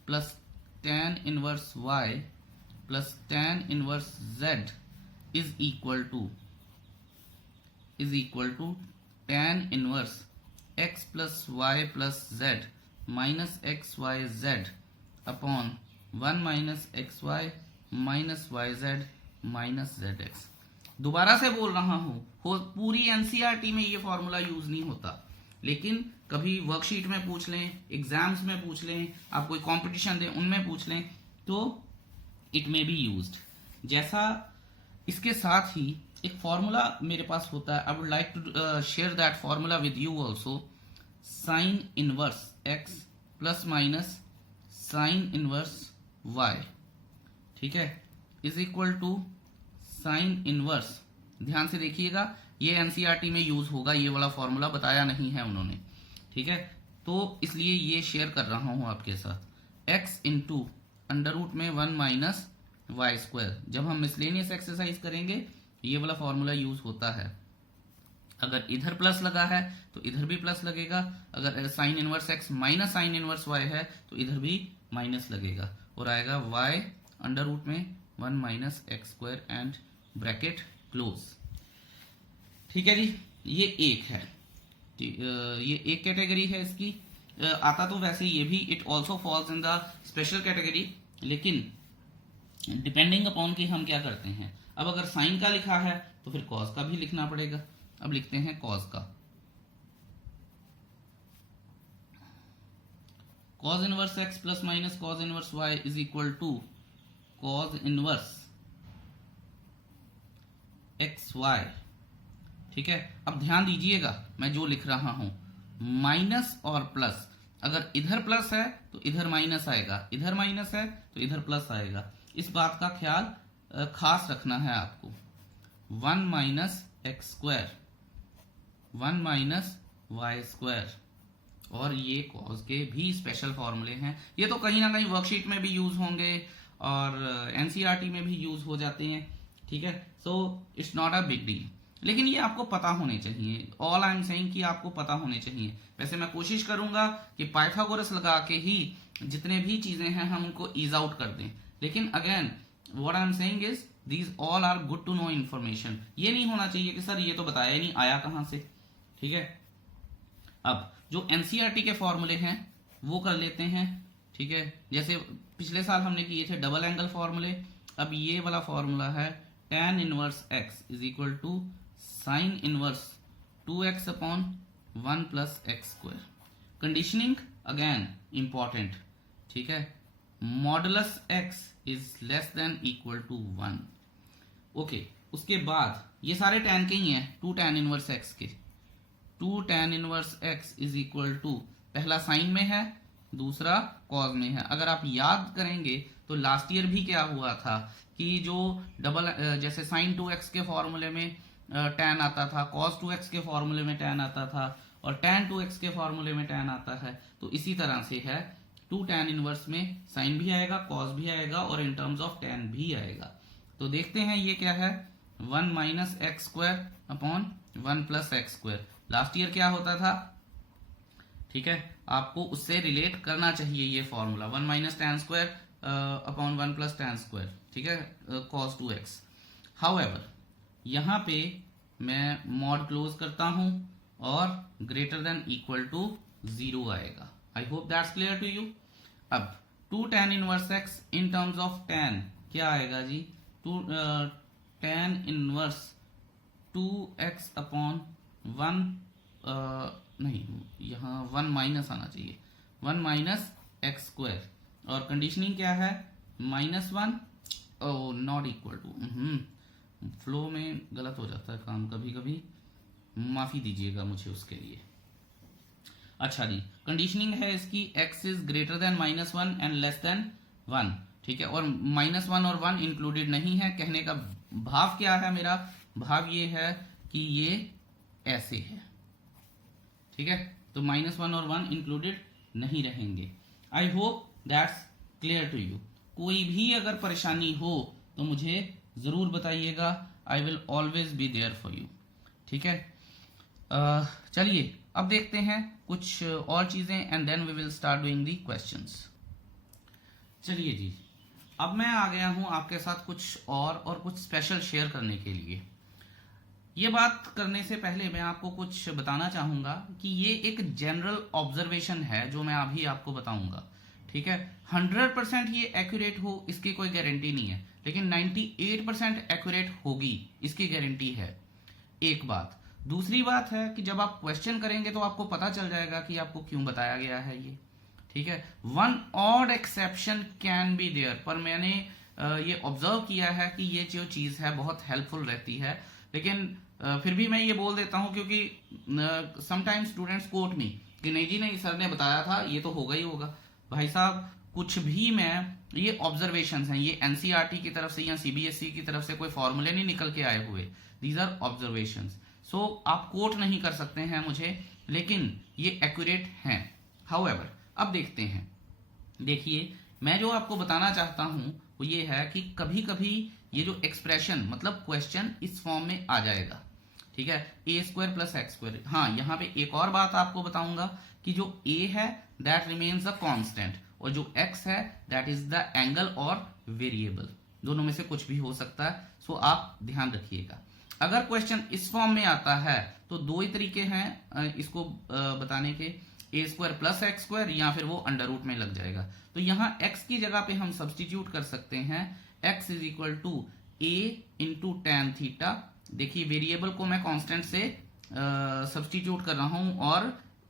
plus tan inverse y plus tan inverse z is equal to tan inverse x plus y plus z minus x y z upon 1 minus x y minus y z minus z x. दोबारा से बोल रहा हूं, पूरी एनसीईआरटी में ये फॉर्मूला यूज नहीं होता, लेकिन कभी वर्कशीट में पूछ लें, एग्जाम्स में पूछ लें, आप कोई कंपटीशन दें उनमें पूछ लें तो इट मे बी यूज्ड। जैसा इसके साथ ही एक फॉर्मूला मेरे पास होता है, I would like to share that formula with you also. Sine inverse x plus minus sine inverse y, ठीक है, is equal to sine inverse. ध्यान से देखिएगा, ये एनसीईआरटी में यूज होगा, ये वाला फॉर्मूला बताया नहीं है उन्होंने, ठीक है। तो इसलिए ये शेयर कर रहा हूं आपके साथ। x इंटू अंडर रूट में 1 माइनस वाई स्क्वायर। जब हम मिसलेनियस एक्सरसाइज करेंगे ये वाला फॉर्मूला यूज होता है। अगर इधर प्लस लगा है तो इधर भी प्लस लगेगा, अगर sign inverse x minus sine inverse y है तो इधर भी माइनस लगेगा और आएगा y अंडर रूट में 1 minus x square and bracket close, ठीक है जी। ये एक है, ये एक कैटेगरी है इसकी। आता तो वैसे ये भी it also falls in the special category, लेकिन डिपेंडिंग अपॉन कि हम क्या करते हैं। अब अगर साइन का लिखा है तो फिर कॉस का भी लिखना पड़ेगा। अब लिखते हैं कॉस का। Cos inverse x plus minus cos inverse y is equal to cos inverse x y, ठीक है। अब ध्यान दीजिएगा मैं जो लिख रहा हूं, माइनस और प्लस, अगर इधर प्लस है तो इधर माइनस आएगा, इधर माइनस है तो इधर प्लस आएगा। इस बात का ख्याल खास रखना है आपको। 1 minus x square 1 minus y square, और ये कॉस के भी स्पेशल फॉर्मूले हैं। ये तो कहीं ना कहीं वर्कशीट में भी यूज होंगे और एनसीईआरटी में भी यूज हो जाते हैं, ठीक है। So it's not a big deal, लेकिन ये आपको पता होने चाहिए। ऑल आई एम सेइंग कि आपको पता होने चाहिए। वैसे मैं कोशिश करूंगा कि पाइथागोरस लगा के ही जितने भी चीजें हैं हम उनको ईज आउट कर दें, लेकिन again what I am saying is these all are good to know information. ये नहीं होना चाहिए कि सर ये तो बताया ही नहीं, आया कहां से, ठीक है। अब जो एनसीईआरटी के फॉर्मूले हैं वो कर लेते हैं, ठीक है। जैसे पिछले साल हमने किए थे डबल एंगल फॉर्मूले, अब ये वाला फॉर्मूला है tan inverse x is equal to sine inverse 2x upon 1 plus x square. Conditioning again important, ठीक है। Modulus x is less than equal to 1, okay. उसके बाद ये सारे tan के ही हैं, 2 tan इनवर्स x के, 2 tan inverse x is equal to, पहला साइन में है दूसरा कॉज में है। अगर आप याद करेंगे तो लास्ट ईयर भी क्या हुआ था कि जो डबल जैसे साइन 2x के फॉर्मूले में tan आता था, cos 2x के फॉर्मूले में tan आता था और tan 2x के फॉर्मूले में tan आता है, तो इसी तरह से है 2 tan इनवर्स में साइन भी आएगा, cos भी आएगा और इन टर्म्स ऑफ tan भी आएगा। तो देखते हैं ये क्या है, 1 minus x square upon 1 plus x square. Last year क्या होता था, ठीक है, आपको उससे रिलेट करना चाहिए ये formula 1 minus tan square upon 1 plus tan square, ठीक है, cos 2x। हाउएवर यहाँ पे मैं मॉड क्लोज करता हूं और ग्रेटर देन इक्वल टू 0 आएगा। I hope that's clear to you. अब 2 tan inverse x in terms of tan क्या आएगा जी, 2 tan इनवर्स 2x अपॉन 1 नहीं, यहाँ 1 माइनस आना चाहिए, 1 माइनस एक्स स्क्वायर, और कंडीशनिंग क्या है, -1 नॉट इक्वल टू, फ्लो में गलत हो जाता है काम कभी कभी, माफी दीजिएगा मुझे उसके लिए। अच्छा जी, कंडीशनिंग है इसकी x is greater than -1 and less then 1, ठीक है, और -1 और 1 इंक्लूडेड नहीं है। कहने का भाव क्या है, मेरा भाव ये है कि ये ऐसे है, ठीक है, तो -1 और 1 इंक्लूडेड नहीं रहेंगे। I hope that's clear to you. कोई भी अगर परेशानी हो तो मुझे जरूर बताइएगा, I will always be there for you, ठीक है। चलिए अब देखते हैं कुछ और चीजें and then we will start doing the questions. चलिए जी, अब मैं आ गया हूं आपके साथ कुछ और कुछ स्पेशल शेयर करने के लिए। ये बात करने से पहले मैं आपको कुछ बताना चाहूंगा कि ये एक जनरल ऑब्जर्वेशन है जो मैं अभी आपको बताऊंगा, ठीक है। 100% ये एक्यूरेट हो इसकी कोई गारंटी नहीं है, लेकिन 98% एक्यूरेट होगी इसकी गारंटी है, एक बात। दूसरी बात है कि जब आप क्वेश्चन करेंगे तो आपको पता चल जाएगा कि आपको क्यों बताया गया है ये, ठीक है। One odd exception can be there, पर मैंने ये ऑब्जर्व किया है कि ये जो चीज है बहुत हेल्पफुल रहती है, लेकिन फिर भी मैं ये बोल देता हूं क्योंकि समटाइम्स स्टूडेंट्स कोट मी कि नहीं जी नहीं, सर ने बताया था ये तो होगा ही होगा। भाई साहब, कुछ भी मैं, ये ऑब्जर्वेशंस हैं, ये एनसीईआरटी की तरफ से या सीबीएसई की तरफ से कोई फॉर्मूले नहीं निकल के आए हुए, दीज आर ऑब्जर्वेशंस। सो आप कोट नहीं कर सकते हैं मुझे, लेकिन ये एक्यूरेट हैं। हाउएवर अब देखते हैं, देखिए मैं जो आपको बताना चाहता हूं वो ये है कि कभी कभी ये जो एक्सप्रेशन मतलब क्वेश्चन इस फॉर्म में आ जाएगा, ठीक है, ए स्क्वायर प्लस एक्स स्क्वायर। हाँ, यहाँ पे एक और बात आपको बताऊंगा कि जो ए है दैट रिमेन्स अ कांस्टेंट और जो एक्स है दैट इज द एंगल और वेरिएबल, दोनों में से कुछ भी हो सकता है। सो आप ध्यान रखिएगा, अगर क्वेश्चन इस फॉर्म में आता है तो दो ही तरीके हैं इसको बताने के, ए स्क्वायर प्लस एक्स स्क्वायर या फिर वो अंडर रूट में लग जाएगा। तो यहाँ एक्स की जगह पे हम सब्सटीट्यूट कर सकते हैं, x is equal to a into tan theta. देखिए वेरिएबल को मैं कांस्टेंट से सब्सटीट्यूट कर रहा हूं और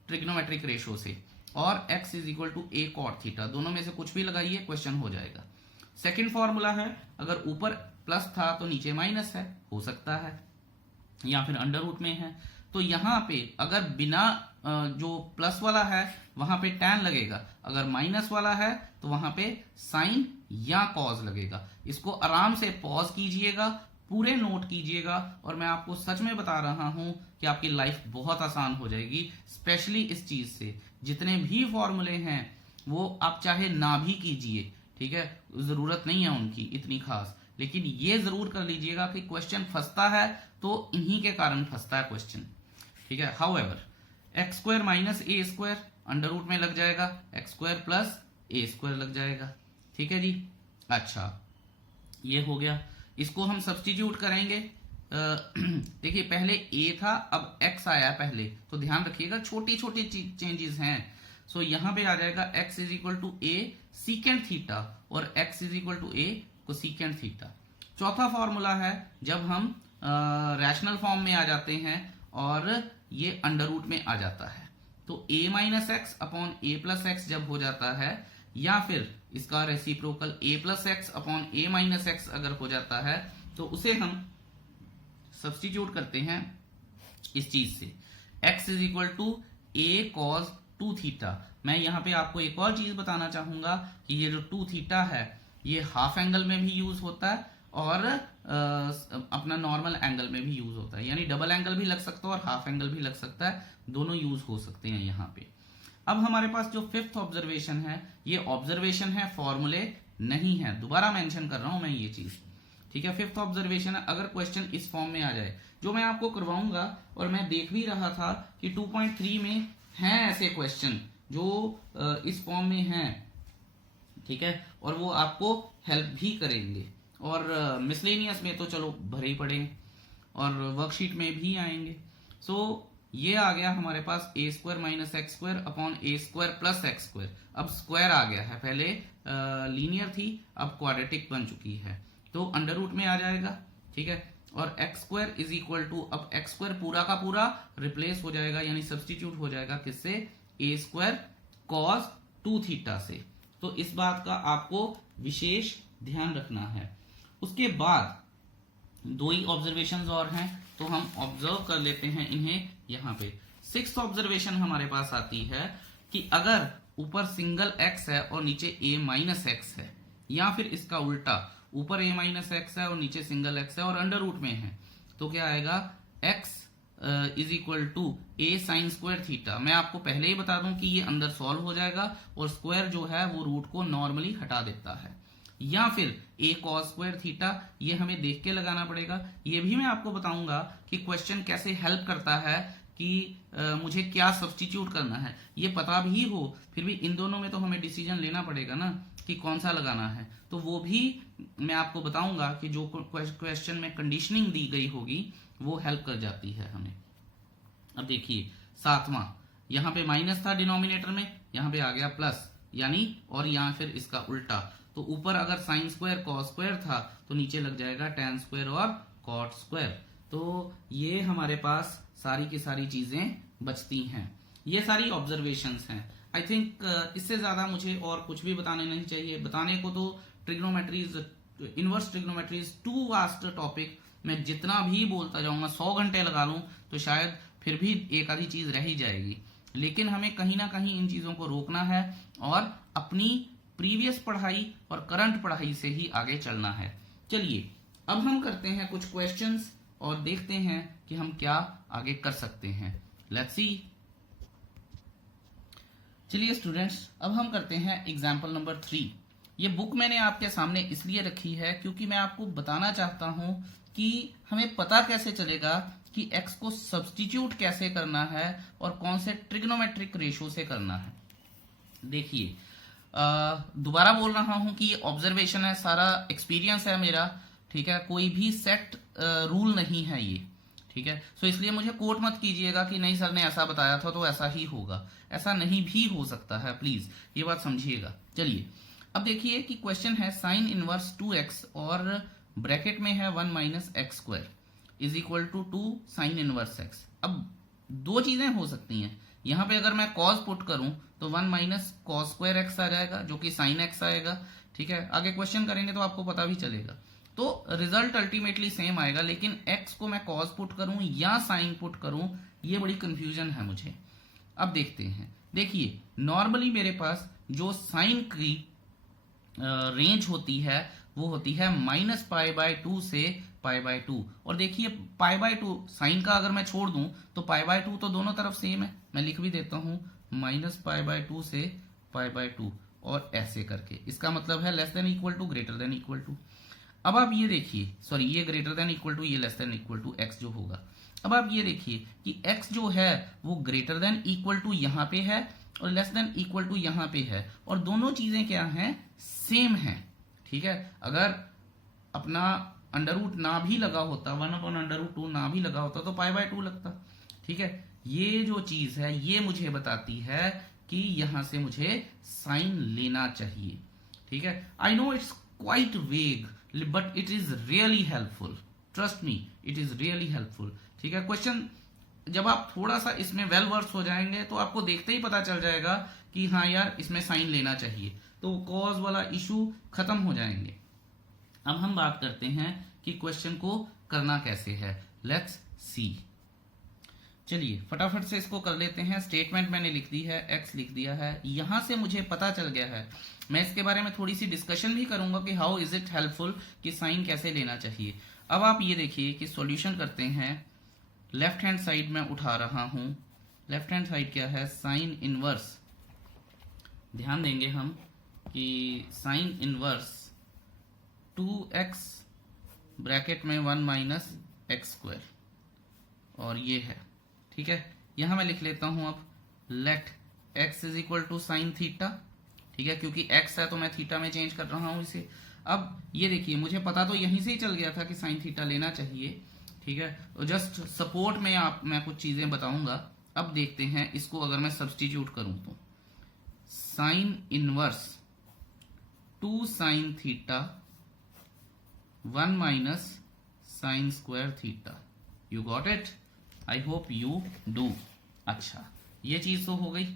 ट्रिग्नोमेट्रिक रेशो से, और x is equal to a cot theta, दोनों में से कुछ भी लगाइए क्वेश्चन हो जाएगा। सेकंड फॉर्मूला है, अगर ऊपर प्लस था तो नीचे माइनस है, हो सकता है, या फिर अंडर रूट में है। तो यहाँ पे अगर बिना जो प्लस वाला है वहां पे टैन लगेगा, अगर माइनस वाला है तो वहां पे साइन या कॉज लगेगा। इसको आराम से पॉज कीजिएगा, पूरे नोट कीजिएगा, और मैं आपको सच में बता रहा हूं कि आपकी लाइफ बहुत आसान हो जाएगी, स्पेशली इस चीज से। जितने भी फॉर्मूले हैं वो आप चाहे ना भी कीजिए, ठीक है, जरूरत नहीं है उनकी इतनी खास, लेकिन ये जरूर कर लीजिएगा कि क्वेश्चन फंसता है तो इन्हीं के कारण फंसता है क्वेश्चन, ठीक है। हाउएवर एक्स स्क्वायर माइनस ए स्क्वायर अंडर रूट में लग जाएगा, एक्स स्क्वायर प्लस ए स्क्वायर लग जाएगा, ठीक है जी। अच्छा, ये हो गया, इसको हम सब्सटीट्यूट करेंगे। देखिए पहले ए था, अब एक्स आया पहले, तो ध्यान रखिएगा छोटी छोटी चेंजेस हैं। सो यहां पे आ जाएगा x is equal to a secant theta और x is equal to a cosecant theta. चौथा फॉर्मूला है जब हम रैशनल फॉर्म में आ जाते हैं और ये अंडर रूट में आ जाता है, तो a minus x upon A plus x जब हो जाता है, या फिर इसका reciprocal a plus x upon A minus x अगर हो जाता है, तो उसे हम सब्सटीट्यूट करते हैं इस चीज से, x is equal to a cos 2 theta. मैं यहाँ पे आपको एक और चीज बताना चाहूंगा कि ये जो 2 थीटा है ये हाफ एंगल में भी यूज होता है और अपना नॉर्मल एंगल में भी यूज होता है, यानी डबल एंगल भी लग सकता है और हाफ एंगल भी लग सकता है, दोनों यूज हो सकते हैं यहाँ पे। अब हमारे पास जो फिफ्थ ऑब्जर्वेशन है, ये ऑब्जर्वेशन है, फॉर्मूले नहीं है, दोबारा मेंशन कर रहा हूं मैं ये चीज, ठीक है। फिफ्थ ऑब्जर्वेशन है, अगर क्वेश्चन इस फॉर्म में आ जाए, जो मैं आपको करवाऊंगा और मैं देख भी रहा था कि 2.3 में हैं ऐसे क्वेश्चन जो इस फॉर्म में हैं, ठीक है, और वो आपको हेल्प भी करेंगे। और मिसलेनियस में तो चलो भरे ही पड़े हैं और वर्कशीट में भी आएंगे। सो ये आ गया हमारे पास a square minus x square upon a square plus x square. अब स्क्वायर आ गया है, पहले लीनियर थी अब क्वाड्रेटिक बन चुकी है, तो अंडर रूट में आ जाएगा, ठीक है। और x square is equal to, अब एक्स स्क्वायर पूरा का पूरा रिप्लेस हो जाएगा यानी सब्सटीट्यूट हो जाएगा किससे, ए स्क्वायर कॉस 2 थीटा से। तो इस बात का आपको विशेष ध्यान रखना है। उसके बाद दो ही ऑब्जर्वेशंस और हैं, तो हम ऑब्जर्व कर लेते हैं इन्हें यहाँ पे। 6th ऑब्जर्वेशन हमारे पास आती है कि अगर ऊपर सिंगल x है और नीचे a माइनस एक्स है, या फिर इसका उल्टा, ऊपर a माइनस एक्स है और नीचे सिंगल x है और अंडर रूट में है, तो क्या आएगा, x is equal to a sine square theta. मैं आपको पहले ही बता दूं कि ये अंदर सॉल्व हो जाएगा और स्क्वायर जो है वो रूट को नॉर्मली हटा देता है। या फिर ए कॉस स्क्वायर थीटा, ये हमें देख के लगाना पड़ेगा। ये भी मैं आपको बताऊंगा कि क्वेश्चन कैसे हेल्प करता है कि मुझे क्या सब्स्टिट्यूट करना है। ये पता भी हो फिर भी इन दोनों में तो हमें डिसीजन लेना पड़ेगा ना कि कौन सा लगाना है, तो वो भी मैं आपको बताऊंगा कि जो क्वेश्चन में कंडीशनिंग दी गई होगी वो हेल्प कर जाती है हमें। अब देखिए 7वां, यहां पे माइनस था डिनोमिनेटर में, यहां पे आ गया प्लस, यानी और यहां फिर इसका उल्टा, तो ऊपर अगर साइन स्क्वायर कॉस स्क्वायर था तो नीचे लग जाएगा टेन स्क्वायर और कॉट स्क्वायर। तो ये हमारे पास सारी की सारी चीजें बचती हैं। ये सारी ऑब्जर्वेशंस हैं। आई थिंक इससे ज्यादा मुझे और कुछ भी बताने नहीं चाहिए। बताने को तो ट्रिग्नोमेट्रीज, इनवर्स ट्रिग्नोमेट्रीज टू वास्ट टॉपिक, मैं जितना भी बोलता जाऊंगा 100 घंटे लगा लूं तो शायद फिर भी एक आधी चीज रह ही जाएगी। लेकिन हमें कहीं ना कहीं इन चीजों को रोकना है और अपनी प्रीवियस पढ़ाई और करंट पढ़ाई से ही आगे चलना है। चलिए अब हम करते हैं कुछ क्वेश्चंस और देखते हैं कि हम क्या आगे कर सकते हैं। Let's see. चलिए स्टूडेंट्स, अब हम करते हैं एग्जाम्पल नंबर 3। ये बुक मैंने आपके सामने इसलिए रखी है क्योंकि मैं आपको बताना चाहता हूं कि हमें पता कैसे चलेगा कि x को सब्स्टिट्यूट कैसे करना है और कौन से ट्रिग्नोमेट्रिक रेशो से करना है। देखिए दोबारा बोल रहा हूं कि ये ऑब्जर्वेशन है, सारा एक्सपीरियंस है मेरा, ठीक है, कोई भी सेट रूल नहीं है ये, ठीक है। सो इसलिए मुझे कोट मत कीजिएगा कि नहीं सर ने ऐसा बताया था तो ऐसा ही होगा, ऐसा नहीं भी हो सकता है, प्लीज ये बात समझिएगा। चलिए अब देखिए कि क्वेश्चन है साइन इनवर्स 2x और ब्रैकेट में है 1 minus x square is equal to 2 sine inverse x। अब दो चीजें हो सकती हैं, यहां पे अगर मैं कॉस पुट करूं तो 1 माइनस कॉस स्क्वायर एक्स आ जाएगा जो कि साइन एक्स आएगा, ठीक है। आगे क्वेश्चन करेंगे तो आपको पता भी चलेगा, तो रिजल्ट अल्टीमेटली सेम आएगा। लेकिन x को मैं कॉस पुट करूं या साइन पुट करूं, ये बड़ी कंफ्यूजन है मुझे। अब देखते हैं। देखिए नॉर्मली मेरे पास जो साइन की रेंज होती है वो होती है -π/2 से π/2, और देखिए π/2 साइन का अगर मैं छोड़ दूं तो π/2 तो दोनों तरफ सेम है, मैं लिख भी देता हूं -π/2 से π/2 और ऐसे करके, इसका मतलब है less than equal to greater than equal to. अब आप ये देखिए, सॉरी ये ग्रेटर देन इक्वल टू, ये less than equal to x जो होगा। अब आप ये देखिए कि x जो है वो ग्रेटर देन इक्वल टू यहां पे है और लेस देन इक्वल टू यहां पे है, और दोनों चीजें क्या हैं, सेम है, ठीक है। अगर अपना अंडर रूट ना भी लगा होता, 1/√2 ना भी लगा होता तो π/2 लगता, ठीक है। ये जो चीज है ये मुझे बताती है कि यहां से मुझे साइन लेना चाहिए, ठीक है। आई नो इट्स क्वाइट वेग but it is really helpful, trust me it is really helpful, ठीक है। क्वेश्चन जब आप थोड़ा सा इसमें वेल वर्स हो जाएंगे तो आपको देखते ही पता चल जाएगा कि हाँ यार इसमें साइन लेना चाहिए, तो कॉज वाला इशू खत्म हो जाएंगे। अब हम बात करते हैं कि क्वेश्चन को करना कैसे है। Let's see. चलिए फटाफट से इसको कर लेते हैं। स्टेटमेंट मैंने लिख दी है, x लिख दिया है, यहां से मुझे पता चल गया है। मैं इसके बारे में थोड़ी सी डिस्कशन भी करूंगा कि हाउ इज इट हेल्पफुल, कि साइन कैसे लेना चाहिए। अब आप ये देखिए कि सॉल्यूशन करते हैं। लेफ्ट हैंड साइड में उठा रहा हूं, लेफ्ट हैंड साइड क्या है, साइन इनवर्स, ध्यान देंगे हम कि साइन इनवर्स 2x ब्रैकेट में 1 माइनस एक्स स्क्वायर, और ये है, ठीक है। यहां मैं लिख लेता हूं अब let x is equal to sine theta, ठीक है, क्योंकि x है तो मैं थीटा में चेंज कर रहा हूं इसे। अब ये देखिए, मुझे पता तो यहीं से ही चल गया था कि साइन थीटा लेना चाहिए, ठीक है, तो जस्ट सपोर्ट में मैं कुछ चीजें बताऊंगा। अब देखते हैं इसको अगर मैं सब्सटीट्यूट करूं तो sine inverse 2 sine theta 1 minus sine square theta. You got it? I hope you do. अच्छा, ये चीज तो हो गई,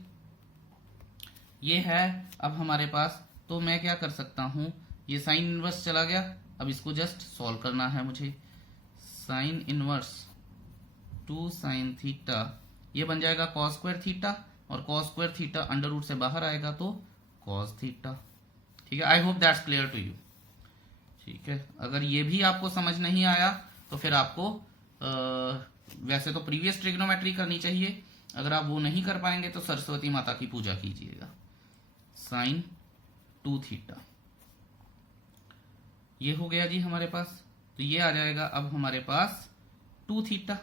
ये है अब हमारे पास। तो मैं क्या कर सकता हूं, ये साइन इनवर्स चला गया, अब इसको जस्ट सॉल्व करना है मुझे। साइन इनवर्स 2 साइन थीटा, ये बन जाएगा कॉस स्क्वायर थीटा, और cos square theta under root से बाहर आएगा तो कॉस थीटा, ठीक है। I hope that's clear to you, ठीक है। अगर ये भी आपको समझ नहीं आया तो फिर आपको वैसे तो प्रीवियस ट्रिग्नोमेट्री करनी चाहिए, अगर आप वो नहीं कर पाएंगे तो सरस्वती माता की पूजा कीजिएगा। साइन 2 थीटा, ये हो गया जी हमारे पास, तो ये आ जाएगा अब हमारे पास 2 थीटा,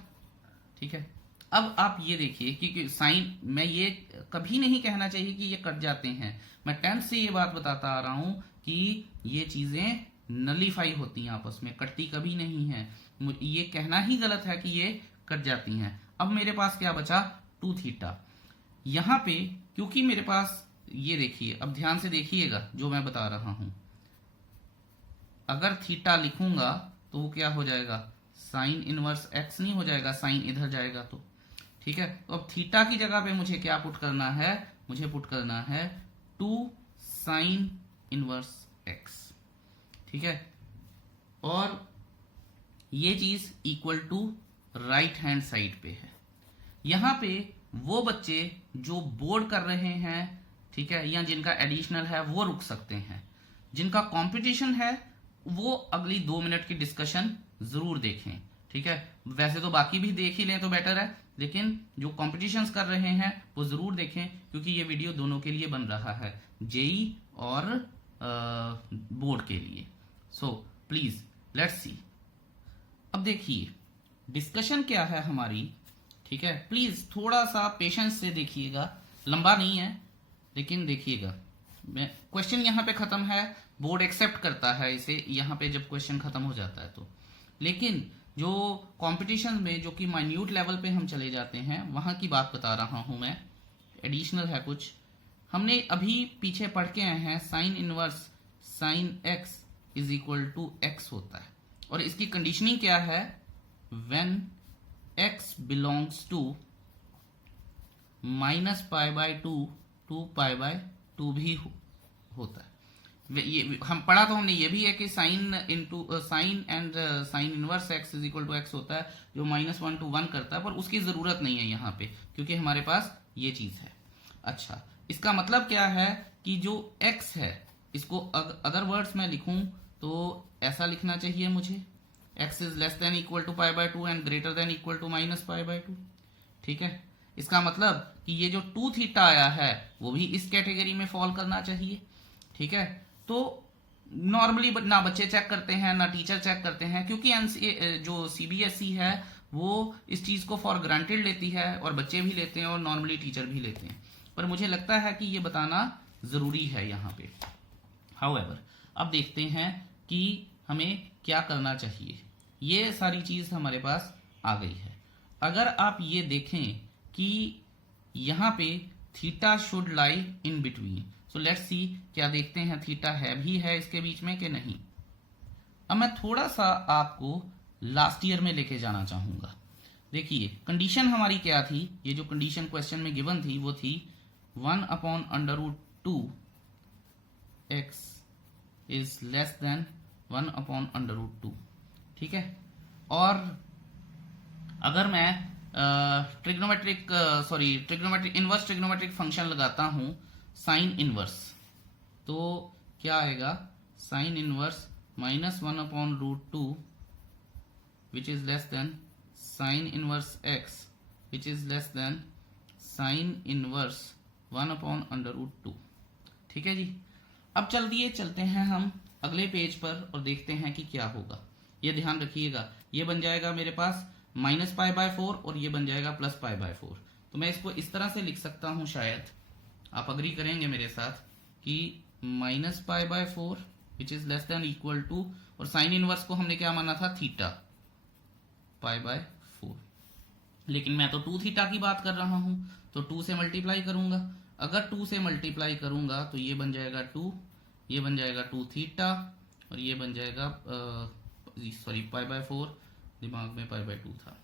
ठीक है। अब आप ये देखिए कि साइन, मैं ये कभी नहीं कहना चाहिए कि ये कट जाते हैं, मैं 10th से ये बात बताता आ रहा हूं कि ये चीजें नलीफाई होती हैं आपस में, कटती कभी नहीं है। ये कहना ही गलत है कि ये कट जाती हैं। अब मेरे पास क्या बचा, 2 थीटा। यहां पे क्योंकि मेरे पास, ये देखिए, अब ध्यान से देखिएगा जो मैं बता रहा हूं, अगर थीटा लिखूंगा तो वो क्या हो जाएगा, साइन इनवर्स एक्स नहीं हो जाएगा, साइन इधर जाएगा तो, ठीक है। तो अब थीटा की जगह पे मुझे क्या पुट करना है, मुझे पुट करना है 2 साइन इनवर्स एक्स, ठीक है। और ये चीज equal to right hand side पे है। यहां पे वो बच्चे जो बोर्ड कर रहे हैं, ठीक है, या जिनका एडिशनल है वो रुक सकते हैं, जिनका कंपटीशन है वो अगली 2 मिनट की डिस्कशन जरूर देखें, ठीक है। वैसे तो बाकी भी देख ही लें तो बेटर है, लेकिन जो कॉम्पिटिशन्स कर रहे हैं वो जरूर देखें, क्योंकि ये वीडियो दोनों के लिए बन रहा है, जेई और बोर्ड के लिए। So please let's see. अब देखिए डिस्कशन क्या है हमारी, ठीक है, प्लीज थोड़ा सा पेशेंस से देखिएगा, लंबा नहीं है लेकिन देखिएगा। क्वेश्चन यहाँ पे खत्म है, बोर्ड एक्सेप्ट करता है इसे यहाँ पे जब क्वेश्चन खत्म हो जाता है तो, लेकिन जो कॉम्पिटिशन में जो कि माइन्यूट लेवल पे हम चले जाते हैं वहां की बात बता रहा हूं मैं। एडिशनल है कुछ, हमने अभी पीछे पढ़ के आए हैं, sine inverse sine x is equal to x होता है, और इसकी कंडीशनिंग क्या है, when x belongs to -π/2 to π/2 भी होता है। ये हम पढ़ा तो हमने ये भी है कि sine and sine inverse x is equal to x होता है, जो -1 to 1 करता है, पर उसकी जरूरत नहीं है यहाँ पे क्योंकि हमारे पास ये चीज है। अच्छा, इसका मतलब क्या है कि जो x है इसको अदर वर्ड्स में लिखूं तो ऐसा लिखना चाहिए मुझे, x is less than equal to π/2 and greater than equal to -π/2, ठीक है। इसका मतलब कि ये जो 2 थीटा आया है वो भी इस कैटेगरी में फॉल करना चाहिए, ठीक है। तो नॉर्मली ना बच्चे चेक करते हैं ना टीचर चेक करते हैं, क्योंकि जो सीबीएसई है वो इस चीज को फॉर ग्रांटेड लेती है, और बच्चे भी लेते हैं और नॉर्मली टीचर भी लेते हैं, पर मुझे लगता है कि ये बताना जरूरी है यहाँ पे। हाउएवर, अब देखते हैं कि हमें क्या करना चाहिए। ये सारी चीज हमारे पास आ गई है। अगर आप ये देखें कि यहाँ पे theta should lie in between, so let's see क्या देखते हैं, थीटा है इसके बीच में कि नहीं। अब मैं थोड़ा सा आपको लास्ट ईयर में लेके जाना चाहूंगा। देखिए कंडीशन हमारी क्या थी, ये जो कंडीशन क्वेश्चन में गिवन थी वो थी 1/√2 x इज लेस देन 1/√2, ठीक है। और अगर मैं ट्रिग्नोमेट्रिक इनवर्स ट्रिग्नोमेट्रिक फंक्शन लगाता हूं साइन इनवर्स, तो क्या आएगा, sine inverse -1/√2 which is less then sign inverse x which is less then sine inverse 1/√2, ठीक है जी। अब चलते हैं हम अगले पेज पर और देखते हैं कि क्या होगा। ये ध्यान रखिएगा, ये बन जाएगा मेरे पास -π/4 और ये बन जाएगा +π/4। तो मैं इसको इस तरह से लिख सकता हूं, शायद आप अग्री करेंगे मेरे साथ, कि -π/4 which is less than equal to, और साइन इनवर्स को हमने क्या माना था, थीटा π/4। लेकिन मैं तो 2 थीटा की बात कर रहा हूं, तो 2 से मल्टीप्लाई करूंगा। अगर 2 से मल्टीप्लाई करूंगा तो ये बन जाएगा 2, ये बन जाएगा 2 थीटा, और ये बन जाएगा सॉरी π/4, दिमाग में π/2 था,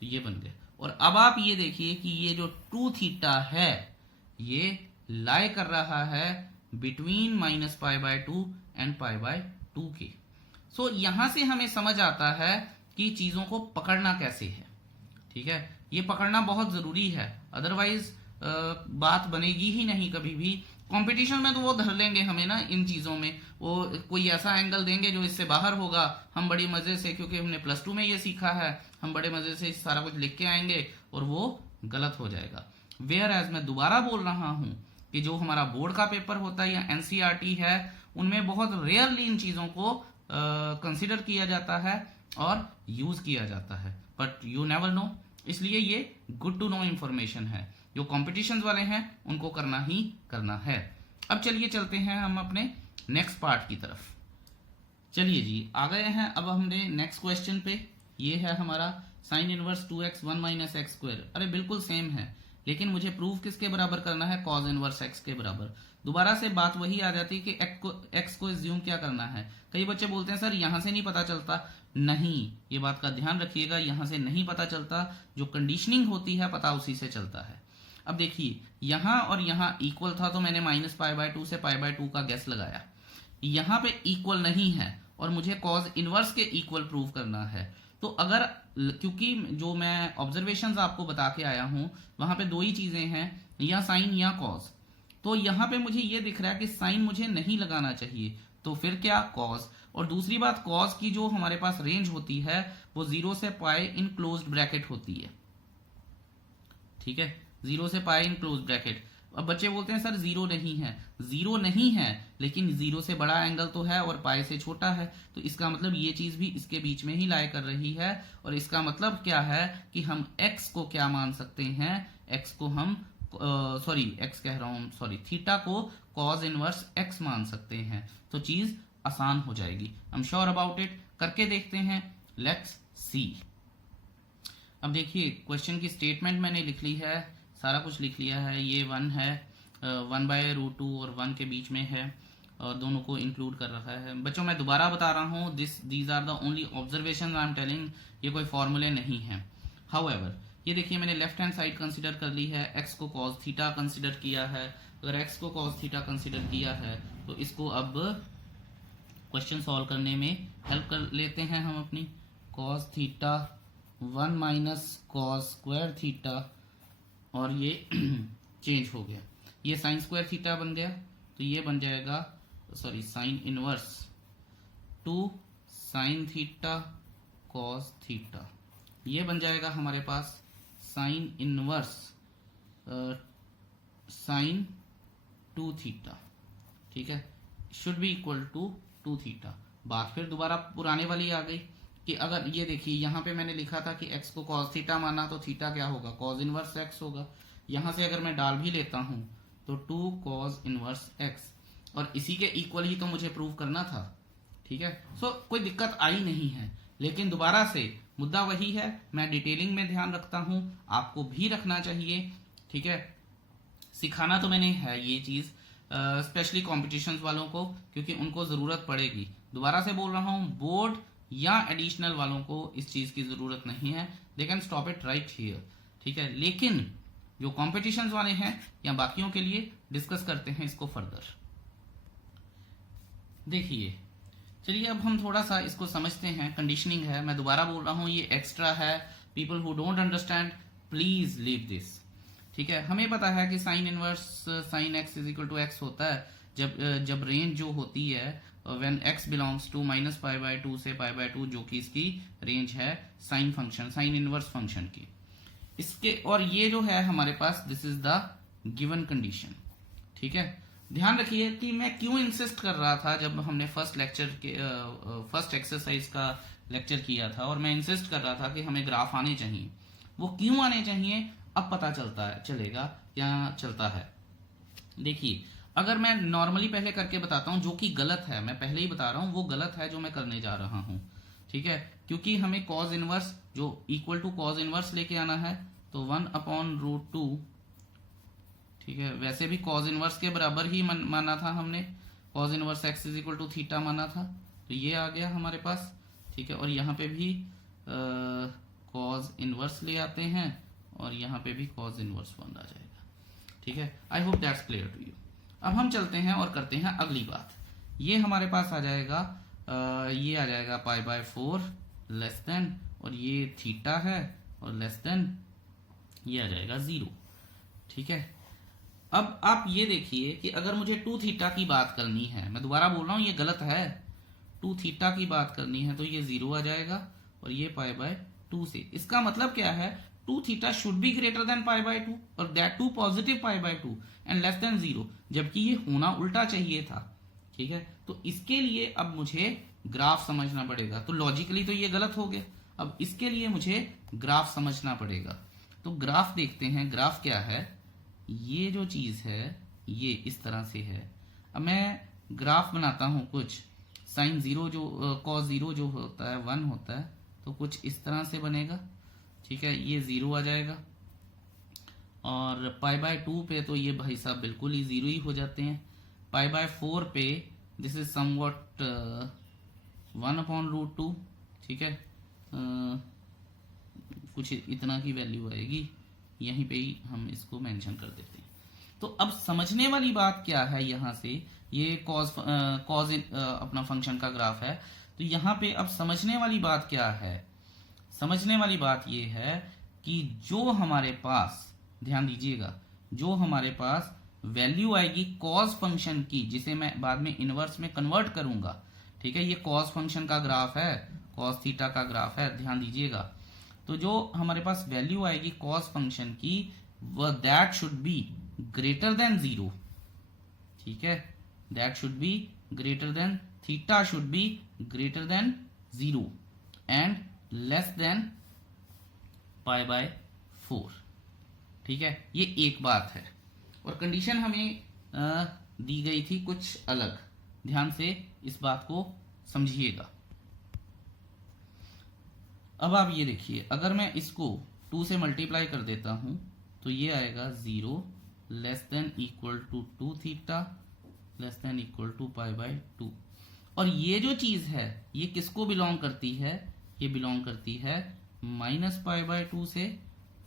तो ये बन गया। और अब आप ये देखिए कि ये जो 2 थीटा है ये लाई कर रहा है बिटवीन -π/2 एंड π/2 के। सो यहां से हमें समझ आता है कि चीजों को पकड़ना कैसे है। ठीक है, ये पकड़ना बहुत जरूरी है, अदरवाइज बात बनेगी ही नहीं कभी भी। कंपटीशन में तो वो धर लेंगे हमें ना इन चीजों में, वो कोई ऐसा एंगल देंगे जो इससे बाहर होगा, हम बड़ी मजे से, क्योंकि हमने +2 में ये सीखा है, हम बड़े मजे से सारा कुछ लिख के आएंगे और वो गलत हो जाएगा। वेयर एज मैं दोबारा बोल रहा हूं कि जो हमारा बोर्ड का पेपर होता है या एनसीईआरटी है, उनमें बहुत रेयरली इन चीजों को कंसिडर किया जाता है और यूज किया जाता है, बट यू नेवर नो, इसलिए ये गुड टू नो इंफॉर्मेशन है। जो कॉम्पिटिशन वाले हैं उनको करना ही करना है। अब चलिए चलते हैं हम अपने नेक्स्ट पार्ट की तरफ। चलिए जी, आ गए हैं अब हमने नेक्स्ट क्वेश्चन पे। ये है हमारा sign inverse 2x 1 - x square. अरे बिल्कुल सेम है, लेकिन मुझे प्रूफ किसके बराबर करना है, कॉज इनवर्स x के बराबर। दोबारा से बात वही आ जाती है कि x को एज्यूम क्या करना है। कई बच्चे बोलते हैं सर यहां से नहीं पता चलता। नहीं, ये बात का ध्यान रखिएगा, यहां से नहीं पता चलता, जो कंडीशनिंग होती है पता उसी से चलता है। अब देखिए, यहां और यहां इक्वल था तो मैंने -π/2 से π/2 का गेस लगाया। यहां पे इक्वल नहीं है और मुझे कॉज इनवर्स के इक्वल प्रूव करना है। तो अगर, क्योंकि जो मैं ऑब्जर्वेशंस आपको बता के आया हूं वहां पे 2 ही चीजें हैं, या साइन या कॉज। तो यहां पे मुझे ये दिख रहा है कि साइन मुझे नहीं लगाना चाहिए, तो फिर क्या, कॉज। और दूसरी बात, कॉज की जो हमारे पास रेंज होती है वो 0 से π इन क्लोज्ड ब्रैकेट होती है। ठीक है, 0 से π इन क्लोज ब्रैकेट। अब बच्चे बोलते हैं सर 0 नहीं है। 0 नहीं है, लेकिन 0 से बड़ा एंगल तो है और π से छोटा है, तो इसका मतलब ये चीज भी इसके बीच में ही लाई कर रही है। और इसका मतलब क्या है कि हम x को क्या मान सकते हैं, x को हम थीटा को कॉज इनवर्स x मान सकते हैं। तो चीज आसान हो जाएगी। I am sure about it. करके देखते हैं, लेट्स सी। अब देखिए, क्वेश्चन की स्टेटमेंट मैंने लिख ली है, सारा कुछ लिख लिया है। ये 1 है, 1/√2 और 1 के बीच में है, और दोनों को इंक्लूड कर रखा है। बच्चों मैं दोबारा बता रहा हूँ, these are the only observation I am telling, ये कोई फॉर्मूले नहीं है। हाउएवर, ये देखिए मैंने लेफ्ट हैंड साइड कंसीडर कर ली है, x को cos थीटा कंसीडर किया है। अगर x को cos थीटा कंसीडर किया है तो इसको अब क्वेश्चन सॉल्व करने में हेल्प कर लेते हैं हम अपनी। cos theta 1 - cos square theta, और ये चेंज हो गया, ये साइन स्क्वायर थीटा बन गया, तो ये बन जाएगा sine inverse 2 sine theta cos theta. ये बन जाएगा हमारे पास साइन इनवर्स साइन 2 थीटा। ठीक है, should be equal to 2 theta. बात फिर दोबारा पुराने वाली आ गई कि अगर ये देखिए, यहां पे मैंने लिखा था कि x को cos थीटा माना, तो थीटा क्या होगा, cos इनवर्स x होगा। यहां से अगर मैं डाल भी लेता हूं तो 2 cos इनवर्स x, और इसी के इक्वल ही तो मुझे प्रूव करना था। ठीक है, सो कोई दिक्कत आई नहीं है, लेकिन दोबारा से मुद्दा वही है, मैं डिटेलिंग में ध्यान रखता हूं, आपको भी रखना चाहिए। ठीक है, सिखाना तो मैंने है ये चीज स्पेशली कॉम्पिटिशन्स वालों को, क्योंकि उनको जरूरत पड़ेगी। दोबारा से बोल रहा हूं, बोर्ड या एडिशनल वालों को इस चीज की जरूरत नहीं है, they can stop it right here. ठीक है, लेकिन जो कॉम्पिटिशन्स वाले हैं या बाकियों के लिए डिस्कस करते हैं इसको फर्दर। देखिए, चलिए अब हम थोड़ा सा इसको समझते हैं। कंडीशनिंग है, मैं दोबारा बोल रहा हूं, ये एक्स्ट्रा है। People who don't understand please leave this. ठीक है, हमें पता है कि sine inverse sine x is equal to x होता है जब रेंज जो होती है व्हेन x बिलोंग्स टू -π/2 से π/2, जो कि इसकी रेंज है sine function, sine inverse function की। इसके और ये जो है हमारे पास, this is the given condition. ठीक है, ध्यान रखिए कि मैं क्यों इंसिस्ट कर रहा था जब हमने फर्स्ट एक्सरसाइज का लेक्चर किया था, और मैं इंसिस्ट कर रहा था कि हमें ग्राफ आने चाहिए। वो क्यों आने चाहिए, अब पता चलेगा क्या चलता है। देखिए, अगर मैं नॉर्मली पहले करके बताता हूं, जो कि गलत है, मैं पहले ही बता रहा हूं वो गलत है जो मैं करने जा रहा हूं, ठीक है, क्योंकि हमें कॉज इनवर्स जो इक्वल टू कॉज इनवर्स लेके आना है, तो 1/√2, ठीक है, वैसे भी कॉज इनवर्स के बराबर ही माना था हमने, cos inverse x is equal to theta माना था, तो ये आ गया हमारे पास, ठीक है, और यहाँ पे भी कॉज इनवर्स ले आते हैं और यहाँ पे भी कॉज इनवर्स 1 आ जाएगा, ठीक है। I hope that's clear to you. अब हम चलते हैं और करते हैं अगली बात। ये हमारे पास आ जाएगा ये आ जाएगा π/4 लेस देन, और ये थीटा है, और लेस देन ये आ जाएगा 0, ठीक है। अब आप ये देखिए कि अगर मुझे 2 थीटा की बात करनी है, मैं दोबारा बोल रहा हूं ये गलत है, 2 थीटा की बात करनी है तो ये 0 आ जाएगा, और ये π/2 से, इसका मतलब क्या है, 2 theta should be greater than π/2 और that to positive π/2 and less than 0, जबकि ये होना उल्टा चाहिए था, ठीक है। तो इसके लिए अब मुझे ग्राफ समझना पड़ेगा, तो लॉजिकली तो ये गलत हो गया, अब इसके लिए मुझे ग्राफ समझना पड़ेगा। तो ग्राफ देखते हैं, ग्राफ क्या है, ये जो चीज है ये इस तरह से है। अब मैं ग्राफ बनाता हूं कुछ, साइन 0 जो कॉस 0 जो होता है 1 होता है, तो कुछ इस तरह से बनेगा, ठीक है, ये 0 आ जाएगा, और π/2 पे तो ये भाई साहब बिल्कुल ही 0 ही हो जाते हैं, π/4 पे दिस इज समवट 1/√2, ठीक है, कुछ इतना की वैल्यू आएगी, यहीं पे ही हम इसको मेंशन कर देते हैं। तो अब समझने वाली बात क्या है, यहां से ये कॉज अपना फंक्शन का ग्राफ है, तो यहां पे अब समझने वाली बात क्या है, समझने वाली बात ये है कि जो हमारे पास, ध्यान दीजिएगा, जो हमारे पास वैल्यू आएगी कॉज फंक्शन की, जिसे मैं बाद में इनवर्स में कन्वर्ट करूंगा, ठीक है, ये कॉज फंक्शन का ग्राफ है, कॉस थीटा का ग्राफ है, ध्यान दीजिएगा। तो जो हमारे पास वैल्यू आएगी कॉस फंक्शन की, वह that should be greater than 0, ठीक है, that should be greater than, theta should be greater than 0 and less than π/4, ठीक है, ये एक बात है। और कंडीशन हमें दी गई थी कुछ अलग, ध्यान से इस बात को समझिएगा। अब आप ये देखिए, अगर मैं इसको 2 से मल्टीप्लाई कर देता हूं तो ये आएगा 0 less than equal to 2 theta less than equal to π/2, और ये जो चीज है ये किसको बिलोंग करती है, ये बिलोंग करती है -π/2 से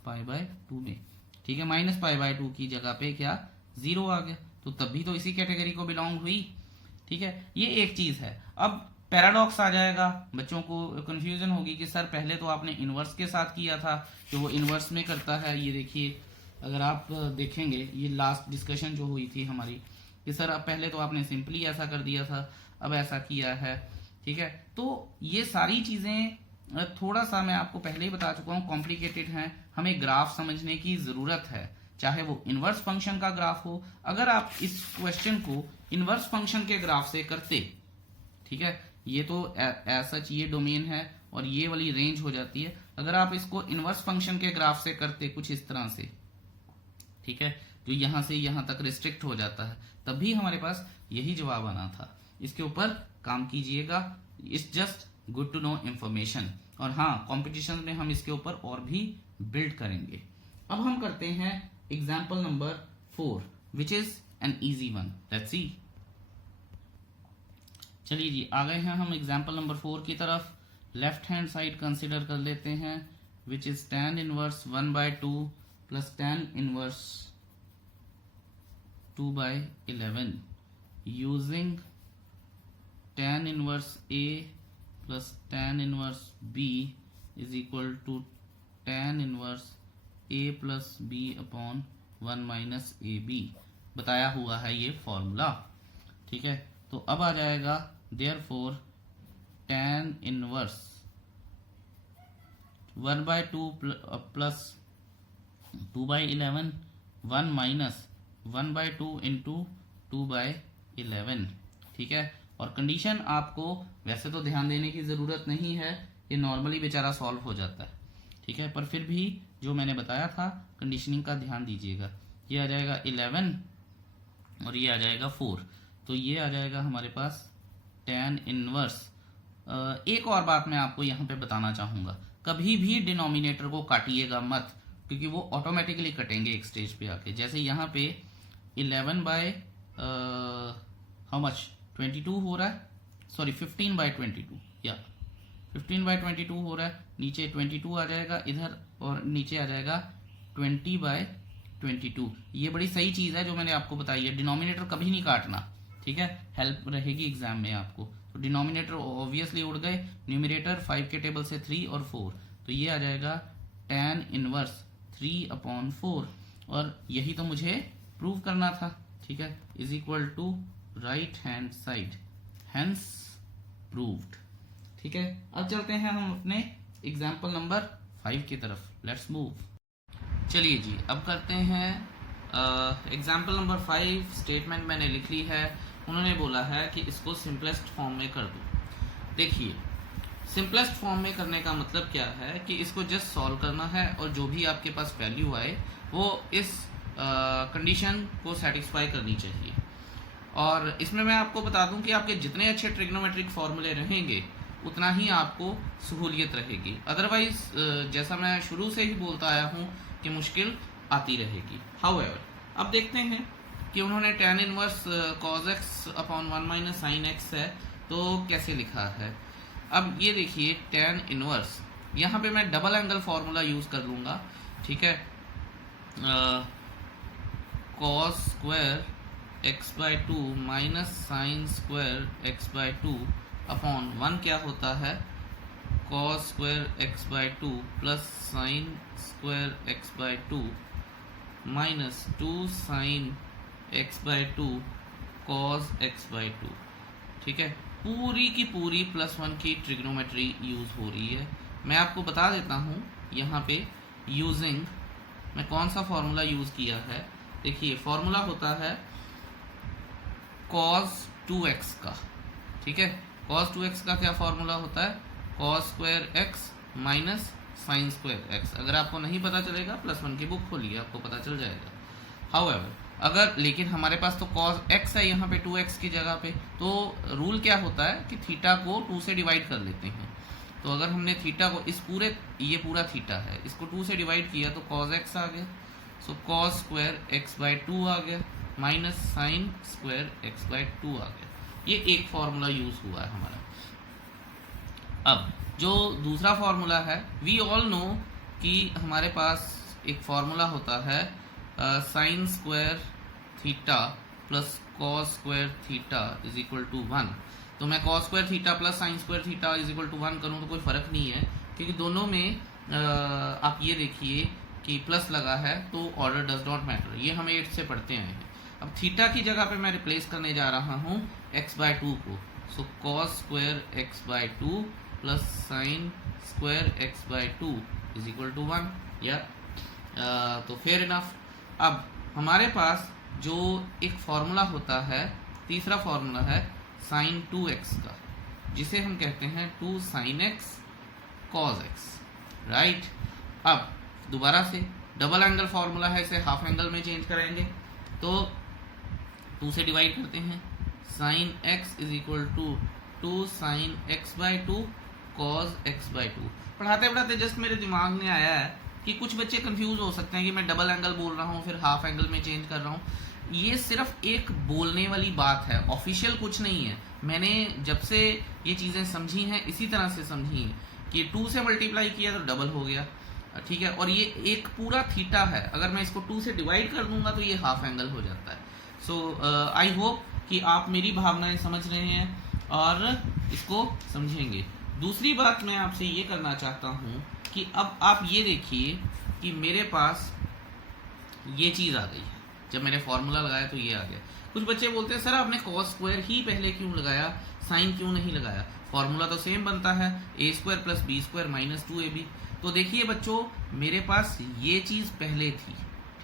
π/2 में, ठीक है, -π/2 की जगह पे क्या 0 आ गया, तो तब भी तो इसी कैटेगरी को बिलोंग हुई, ठीक है, ये एक चीज है। अब पैराडॉक्स आ जाएगा, बच्चों को कंफ्यूजन होगी कि सर पहले तो आपने इनवर्स के साथ किया था, जो वो इनवर्स में करता है, ये देखिए, अगर आप देखेंगे ये लास्ट डिस्कशन जो हुई थी हमारी, कि सर अब पहले तो आपने सिंपली ऐसा कर दिया था, अब ऐसा किया है, ठीक है। तो ये सारी चीजें थोड़ा सा मैं आपको पहले ही बता चुका हूं, कॉम्प्लिकेटेड हैं, हमें ग्राफ समझने की जरूरत है, चाहे वो इनवर्स फंक्शन का ग्राफ हो। अगर आप इस क्वेश्चन को इनवर्स फंक्शन के ग्राफ से करते, ठीक है, ये तो सच ये डोमेन है और ये वाली रेंज हो जाती है, अगर आप इसको इनवर्स फंक्शन के ग्राफ से करते कुछ इस तरह से, ठीक है, जो यहां से यहां तक रिस्ट्रिक्ट हो जाता है, तब भी हमारे पास यही जवाब आना था। इसके ऊपर काम कीजिएगा, it's just good to know information, और हाँ, कॉम्पिटिशन में हम इसके ऊपर और भी बिल्ड करेंगे। अब हम करते हैं example number 4 which is an easy one, let's see. चलिए जी, आ गए हैं हम एग्जाम्पल नंबर 4 की तरफ। लेफ्ट हैंड साइड कंसिडर कर लेते हैं, which is tan inverse 1/2 plus tan inverse 2/11 using tan inverse A plus tan inverse B is equal to tan inverse A plus B upon 1 minus AB बताया हुआ है ये फॉर्मूला, ठीक है। तो अब आ जाएगा therefore tan inverse 1/2 plus 2/11 1 minus 1/2 into 2/11, ठीक है। और कंडीशन आपको वैसे तो ध्यान देने की जरूरत नहीं है, ये नॉर्मली बेचारा सॉल्व हो जाता है, ठीक है, पर फिर भी जो मैंने बताया था कंडीशनिंग का ध्यान दीजिएगा। ये आ जाएगा 11 और ये आ जाएगा 4, तो ये आ जाएगा हमारे पास tan इनवर्स। एक और बात मैं आपको यहाँ पे बताना चाहूँगा, कभी भी डिनोमिनेटर को काटिएगा मत, क्योंकि वो ऑटोमेटिकली कटेंगे एक स्टेज पे आके। जैसे यहाँ पे 11 बाय हाउ मच 22 हो रहा है, सॉरी 15 बाय 22, या 15 बाय 22 हो रहा है, नीचे 22 आ जाएगा इधर और नीचे आ जाएगा 20 बाय 22। ये बड़ी सही चीज़ है जो मैंने आपको बताई है, डिनोमिनेटर कभी नहीं काटना, ठीक है, हेल्प रहेगी एग्जाम में आपको। तो डिनोमिनेटर ऑब्वियसली उड़ गए, न्यूमरेटर 5 के टेबल से 3 और 4, तो ये आ जाएगा tan इनवर्स 3/4, और यही तो मुझे प्रूव करना था, ठीक है, is equal to right hand side, hence proved. ठीक है, अब चलते हैं हम अपने एग्जाम्पल नंबर 5 की तरफ, लेट्स मूव। चलिए जी, अब करते हैं एग्जाम्पल नंबर 5। स्टेटमेंट मैंने लिख ली है, उन्होंने बोला है कि इसको सिंपलेस्ट फॉर्म में कर दो। देखिए, सिंपलेस्ट फॉर्म में करने का मतलब क्या है कि इसको जस्ट सॉल्व करना है और जो भी आपके पास वैल्यू आए वो इस कंडीशन को सेटिस्फाई करनी चाहिए। और इसमें मैं आपको बता दूं कि आपके जितने अच्छे ट्रिग्नोमेट्रिक फॉर्मूले रहेंगे उतना ही आपको सहूलियत रहेगी, अदरवाइज जैसा मैं शुरू से ही बोलता आया हूं कि मुश्किल आती रहेगी। हाउएवर, अब देखते हैं कि उन्होंने tan inverse cos x upon 1 minus sine x है तो कैसे लिखा है। अब ये देखिए tan इनवर्स, यहाँ पे मैं डबल एंगल फॉर्मूला यूज कर लूंगा, ठीक है, cos square x/2 minus sine square x/2 upon 1 क्या होता है cos square x/2 plus sine square x/2 minus 2 sine x/2 cos x/2। ठीक है, पूरी की पूरी +1 की ट्रिग्नोमेट्री यूज हो रही है। मैं आपको बता देता हूँ यहाँ पे यूजिंग मैं कौन सा फॉर्मूला यूज किया है। देखिए, फॉर्मूला होता है cos 2x का, ठीक है, cos 2x का क्या फॉर्मूला होता है cos square x minus sine square x। अगर आपको नहीं पता चलेगा +1 की बुक खोलिए, आपको पता चल जाएगा। हाउएवर, अगर लेकिन हमारे पास तो cos x है यहाँ पे 2x की जगह पे, तो रूल क्या होता है कि थीटा को 2 से डिवाइड कर लेते हैं। तो अगर हमने थीटा को इस पूरे, ये पूरा थीटा है, इसको 2 से डिवाइड किया तो cos x आ गया, सो cos स्क्वायर x/2 आ गया माइनस साइन स्क्वायर x/2 आ गया। ये एक फॉर्मूला यूज हुआ है हमारा। अब जो दूसरा फॉर्मूला है, वी ऑल नो कि हमारे पास एक फॉर्मूला होता है sine square theta plus cos square theta is equal to 1। तो मैं cos square theta plus sine square theta is equal to 1 करूँ तो कोई फर्क नहीं है, क्योंकि दोनों में आप ये देखिए कि प्लस लगा है तो ऑर्डर डज नॉट मैटर, ये हम 8 से पढ़ते आए हैं। अब थीटा की जगह पे मैं रिप्लेस करने जा रहा हूँ x/2 को, so cos square x/2 plus sine square x/2 is equal to 1, या तो फेयर इनफ। अब हमारे पास जो एक फॉर्मूला होता है, तीसरा फॉर्मूला है साइन 2x का, जिसे हम कहते हैं 2 sine x cos x, right. अब दोबारा से डबल एंगल फॉर्मूला है, इसे हाफ एंगल में चेंज करेंगे तो 2 से डिवाइड करते हैं, sine x is equal to 2 sine x/2 cos x/2। पढ़ाते पढ़ाते जस्ट मेरे दिमाग में आया है कि कुछ बच्चे कंफ्यूज हो सकते हैं कि मैं डबल एंगल बोल रहा हूँ फिर हाफ एंगल में चेंज कर रहा हूँ। ये सिर्फ एक बोलने वाली बात है, ऑफिशियल कुछ नहीं है। मैंने जब से ये चीज़ें समझी हैं इसी तरह से समझी हैं कि 2 से मल्टीप्लाई किया तो डबल हो गया, ठीक है, और ये एक पूरा थीटा है, अगर मैं इसको 2 से डिवाइड कर दूंगा तो ये हाफ एंगल हो जाता है। सो आई होप कि आप मेरी भावनाएं समझ रहे हैं और इसको समझेंगे। दूसरी बात मैं आपसे ये करना चाहता हूँ कि अब आप ये देखिए कि मेरे पास ये चीज़ आ गई है, जब मैंने फॉर्मूला लगाया तो ये आ गया। कुछ बच्चे बोलते हैं सर आपने कॉस स्क्वायर ही पहले क्यों लगाया, साइन क्यों नहीं लगाया, फॉर्मूला तो सेम बनता है a square plus b square minus 2ab। तो देखिए बच्चों, मेरे पास ये चीज़ पहले थी,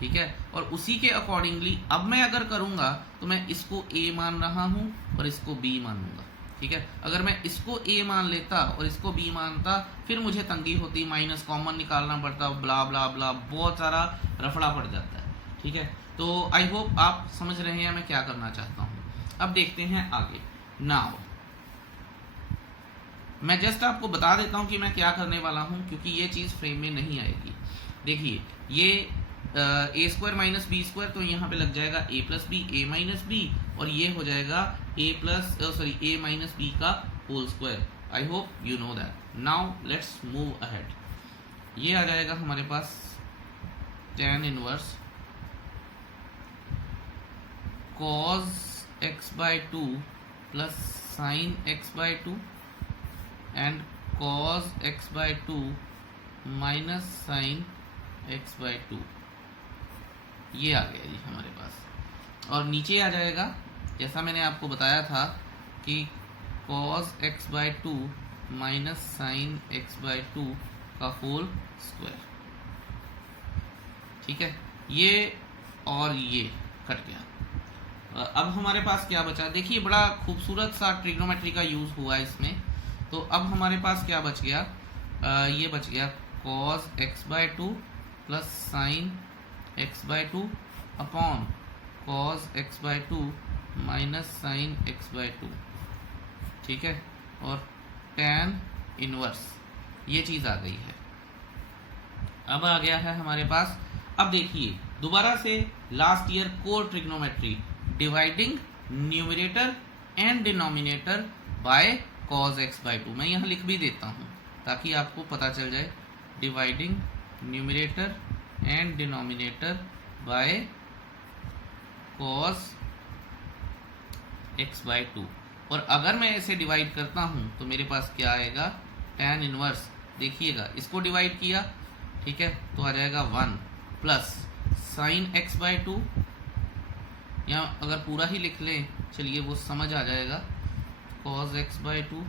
ठीक है, और उसी के अकॉर्डिंगली अब मैं अगर करूँगा तो मैं इसको a मान रहा हूँ और इसको b मानूंगा, ठीक है, अगर मैं इसको a मान लेता और इसको b मानता फिर मुझे तंगी होती, माइनस कॉमन निकालना पड़ता, ब्ला ब्ला ब्ला, बहुत सारा रफड़ा पड़ जाता है। ठीक है, तो आई होप आप समझ रहे हैं मैं क्या करना चाहता हूँ। अब देखते हैं आगे। नाउ मैं जस्ट आपको बता देता हूँ कि मैं क्या करने वाला हूँ, क्योंकि ये चीज़ फ्रेम में नहीं आएगी। देखिए ये a square minus b square, तो यहाँ पे लग जाएगा a plus b, a minus b, और ये हो जाएगा ए माइनस बी का whole square. I hope you know that. Now let's move ahead. ये आ जाएगा हमारे पास tan inverse cos x by 2 plus sin x by 2 and cos x by 2 minus sin x by 2। ये आ गया जी हमारे पास। और नीचे आ जाएगा जैसा मैंने आपको बताया था कि cos x by 2 minus sin x by 2 का होल स्क्वायर। ठीक है, ये और ये कट गया। अब हमारे पास क्या बचा, देखिए बड़ा खूबसूरत सा ट्रिग्नोमेट्री का यूज हुआ है इसमें। तो अब हमारे पास क्या बच गया, ये बच गया cos x by 2 plus sin x by 2 upon cos x by 2 minus sin x by 2। ठीक है, और tan इनवर्स ये चीज़ आ गई है। अब आ गया है हमारे पास, अब देखिए दोबारा से last year core trigonometry, dividing numerator and denominator by cos x by 2। मैं यहाँ लिख भी देता हूँ ताकि आपको पता चल जाए, dividing numerator and denominator by cos x by 2। और अगर मैं इसे डिवाइड करता हूँ तो मेरे पास क्या आएगा, tan इनवर्स। देखिएगा इसको डिवाइड किया, ठीक है, तो आ जाएगा 1 प्लस sin x बाई 2, या अगर पूरा ही लिख लें चलिए वो समझ आ जाएगा, cos x by 2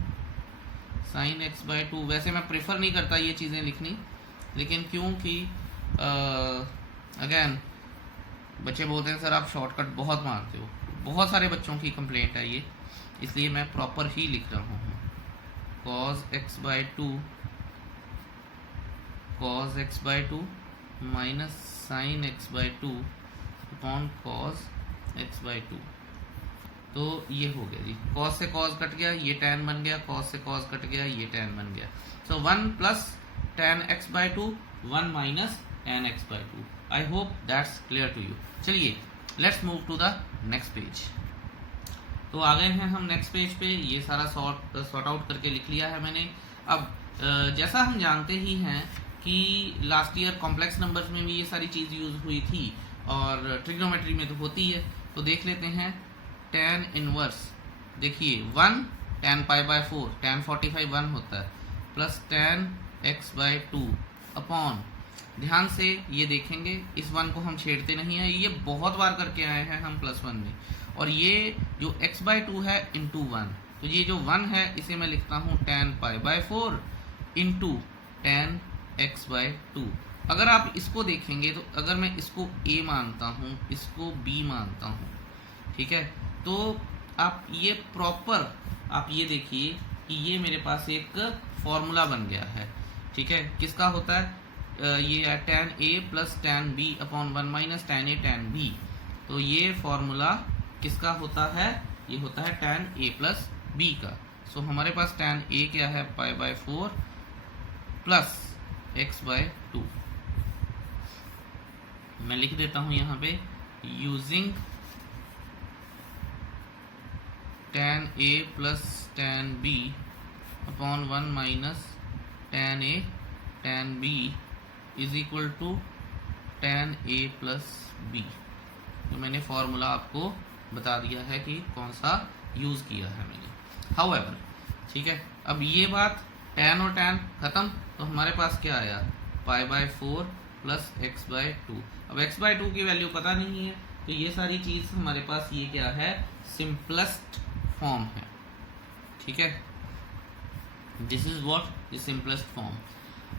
sin x by 2। वैसे मैं प्रेफर नहीं करता ये चीज़ें लिखनी, लेकिन क्योंकि अगेन बच्चे बोलते हैं सर आप शॉर्टकट बहुत मारते हो, बहुत सारे बच्चों की कंप्लेंट है ये, इसलिए मैं प्रॉपर ही लिख रहा हूँ। cos x by 2 cos x by 2 minus sin x by 2 upon cos x by 2। तो ये हो गया जी, cos से cos कट गया, ये tan बन गया, cos से cos कट गया, ये tan बन गया। So 1 plus tan x by 2, 1 minus tan x by 2। I hope that's clear to you. चलिए let's move to the next page. तो आ गए हैं हम नेक्स्ट पेज पे, ये सारा सॉर्ट आउट करके लिख लिया है मैंने। अब जैसा हम जानते ही हैं कि लास्ट ईयर कॉम्प्लेक्स नंबर्स में भी ये सारी चीज़ यूज हुई थी और ट्रिग्नोमेट्री में तो होती है। तो देख लेते हैं tan इनवर्स, देखिए 1 tan पाई बाय 4, tan 45 1 होता है, plus tan x by 2 upon, ध्यान से ये देखेंगे इस 1 को हम छेड़ते नहीं हैं, ये बहुत बार करके आए हैं हम +1 में। और ये जो x बाई 2 है इंटू 1, तो ये जो 1 है इसे मैं लिखता हूँ tan pi by 4 into tan x by 2। अगर आप इसको देखेंगे तो अगर मैं इसको a मानता हूँ, इसको b मानता हूँ, ठीक है, तो आप ये प्रॉपर आप ये देखिए कि ये मेरे पास एक फॉर्मूला बन गया है। ठीक है, किसका होता है, ये है tan a plus tan b upon 1 minus tan a tan b। तो ये फॉर्मूला किसका होता है, ये होता है tan a प्लस b का। सो हमारे पास tan a क्या है, pi by 4 plus x by 2। मैं लिख देता हूं यहाँ पे, using tan a plus tan b upon 1 minus tan a tan b is equal to tan a plus b। तो मैंने फॉर्मूला आपको बता दिया है कि कौन सा यूज किया है मैंने। हाउएवर, ठीक है, अब ये बात tan और tan खत्म, तो हमारे पास क्या आया, pi by 4 plus x by 2। अब x बाय 2 की वैल्यू पता नहीं है, तो ये सारी चीज हमारे पास ये क्या है, सिंपलेस्ट फॉर्म है। ठीक है, this is what the simplest form.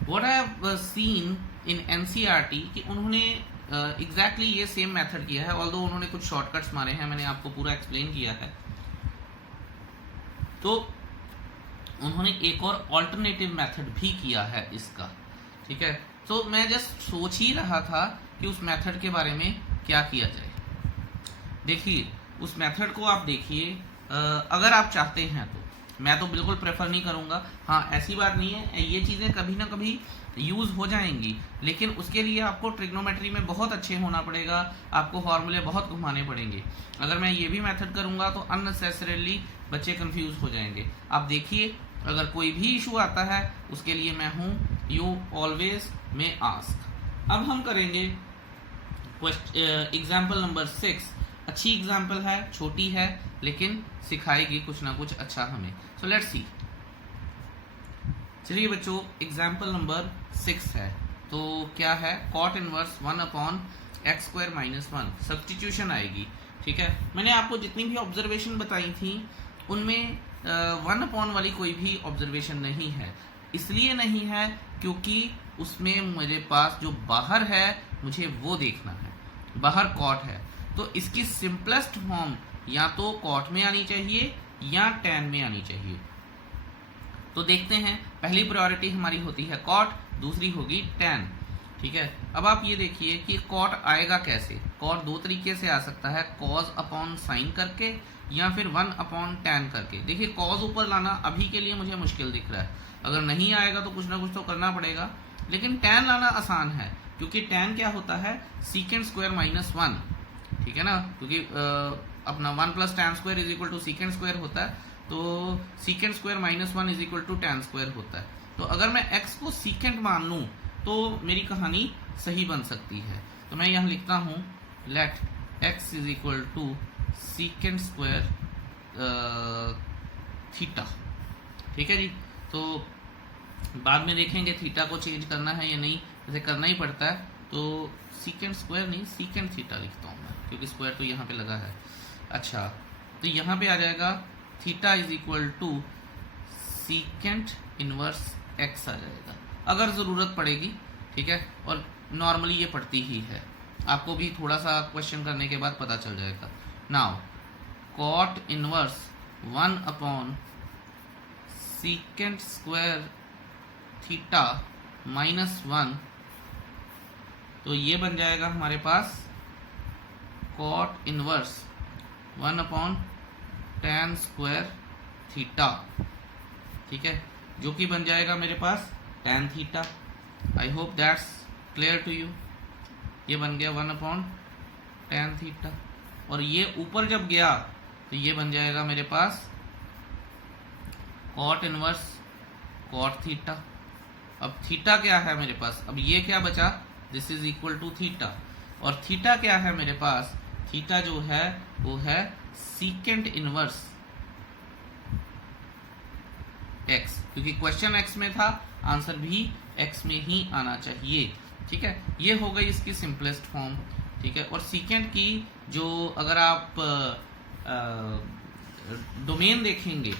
What I have seen in NCERT कि उन्होंने एग्जैक्टली ये सेम मेथड किया है, ऑल्दो उन्होंने कुछ शॉर्टकट्स मारे हैं, मैंने आपको पूरा एक्सप्लेन किया है। तो उन्होंने एक और ऑल्टरनेटिव मेथड भी किया है इसका, ठीक है। तो मैं जस्ट सोच ही रहा था कि उस मेथड के बारे में क्या किया जाए। देखिए उस मेथड को आप देखिए, अगर आप चाहते हैं तो मैं तो बिल्कुल प्रेफर नहीं करूंगा। हाँ, ऐसी बात नहीं है, ये चीज़ें कभी ना कभी यूज़ हो जाएंगी, लेकिन उसके लिए आपको ट्रिग्नोमेट्री में बहुत अच्छे होना पड़ेगा, आपको फॉर्मूले बहुत घुमाने पड़ेंगे। अगर मैं ये भी मेथड करूंगा तो अननेसेसरीली बच्चे कंफ्यूज हो जाएंगे। आप देखिए, अगर कोई भी इशू आता है उसके लिए मैं हूँ, यू ऑलवेज मे आस्क। अब हम करेंगे एग्जाम्पल नंबर 6। अच्छी एग्जाम्पल है, छोटी है, लेकिन सिखाएगी कुछ ना कुछ अच्छा हमें। So let's see. चलिए बच्चों, एग्जाम्पल नंबर 6 है। तो क्या है, कॉट इनवर्स 1/x² - 1 सब्स्टिट्यूशन आएगी, ठीक है। मैंने आपको जितनी भी ऑब्जर्वेशन बताई थी उनमें 1 वाली कोई भी ऑब्जर्वेशन नहीं है। इसलिए नहीं है क्योंकि उसमें मेरे पास जो बाहर है मुझे वो देखना है, बाहर कॉट है। तो इसकी सिंपलेस्ट फॉर्म या तो कॉट में आनी चाहिए या टैन में आनी चाहिए। तो देखते हैं, पहली प्रायोरिटी हमारी होती है कॉट, दूसरी होगी टैन, ठीक है। अब आप ये देखिए कि कॉट आएगा कैसे। कॉट दो तरीके से आ सकता है, कॉज अपॉन साइन करके या फिर 1/tan करके। देखिए कॉज ऊपर लाना अभी के लिए मुझे मुश्किल दिख रहा है, अगर नहीं आएगा तो कुछ ना कुछ तो करना पड़ेगा, लेकिन टैन लाना आसान है क्योंकि टैन क्या होता है, sec² - 1, ठीक है ना। क्योंकि अपना 1 + tan² = sec² होता है, तो sec² - 1 = tan² होता है। तो अगर मैं x को सीकेंट मान लूँ तो मेरी कहानी सही बन सकती है। तो मैं यहाँ लिखता हूँ लेट x = sec² थीटा, ठीक है जी। तो बाद में देखेंगे थीटा को चेंज करना है या नहीं, जैसे करना ही पड़ता है। तो sec² नहीं, secant थीटा लिखता हूँ मैं, क्योंकि स्क्वायर तो यहाँ पे लगा है। अच्छा, तो यहाँ पे आ जाएगा थीटा = secant इनवर्स x आ जाएगा, अगर ज़रूरत पड़ेगी, ठीक है। और नॉर्मली ये पड़ती ही है, आपको भी थोड़ा सा क्वेश्चन करने के बाद पता चल जाएगा। Now cot inverse 1/secant² theta -1, तो ये बन जाएगा हमारे पास कॉट इनवर्स 1/tan² थीटा, ठीक है, जो कि बन जाएगा मेरे पास tan theta. I hope that's clear to you. ये बन गया 1/tan थीटा, और ये ऊपर जब गया तो ये बन जाएगा मेरे पास कॉट इनवर्स कॉट थीटा। अब थीटा क्या है मेरे पास, अब ये क्या बचा, this is equal to theta, और थीटा क्या है मेरे पास, थीटा जो है वो है सीकेंट इनवर्स x, क्योंकि क्वेश्चन x में था, आंसर भी x में ही आना चाहिए, ठीक है। ये हो गई इसकी सिंपलेस्ट फॉर्म, ठीक है। और सीकेंट की जो अगर आप डोमेन देखेंगे,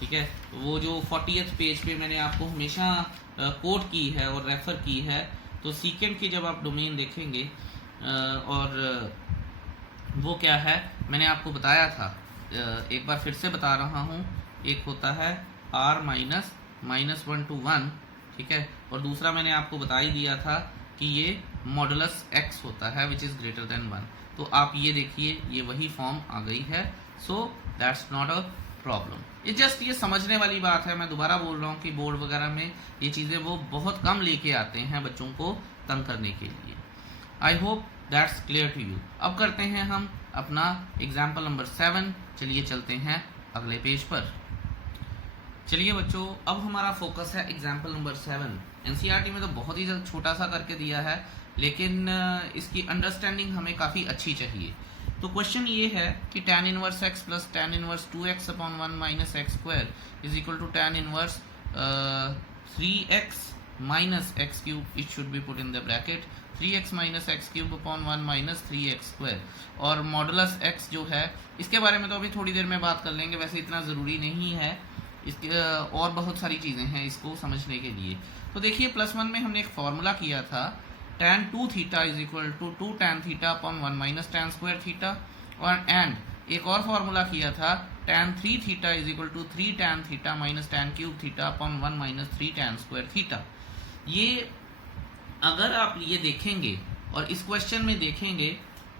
ठीक है, वो जो 40th पेज पे मैंने आपको हमेशा कोट की है और रेफर की है, तो सीकेंट की जब आप डोमेन देखेंगे और वो क्या है मैंने आपको बताया था, एक बार फिर से बता रहा हूँ, एक होता है r - -1 to 1, ठीक है, और दूसरा मैंने आपको बता ही दिया था कि ये मॉडुलस x होता है विच इज़ ग्रेटर देन 1। तो आप ये देखिए ये वही फॉर्म आ गई है, so that's not a problem. ये जस्ट ये समझने वाली बात है, मैं दोबारा बोल रहा हूँ कि बोर्ड वगैरह में ये चीज़ें वो बहुत कम लेके आते हैं बच्चों को तंग करने के लिए। I hope that's clear to you. अब करते हैं हम अपना एग्जाम्पल नंबर 7। चलिए चलते हैं अगले पेज पर। चलिए बच्चों, अब हमारा फोकस है एग्जाम्पल नंबर 7। एनसीईआरटी में तो बहुत ही छोटा सा करके दिया है, लेकिन इसकी अंडरस्टैंडिंग हमें काफ़ी अच्छी चाहिए। तो क्वेश्चन ये है कि tan inverse x plus tan inverse 2x/1 minus x² is equal to tan inverse 3x minus x³, it should be put in the bracket 3x minus x³/1 minus 3x²। और मॉडुलस x जो है, इसके बारे में तो अभी थोड़ी देर में बात कर लेंगे, वैसे इतना ज़रूरी नहीं है, इसके और बहुत सारी चीज़ें हैं इसको समझने के लिए। तो देखिए +1 में हमने एक फार्मूला किया था, tan 2 theta is equal to 2 tan थीटा/1 माइनस tan² थीटा, और एंड एक और फार्मूला किया था tan 3 theta is equal to 3 tan theta minus tan cube theta upon 1 minus 3 tan square theta. ये अगर आप ये देखेंगे और इस क्वेश्चन में देखेंगे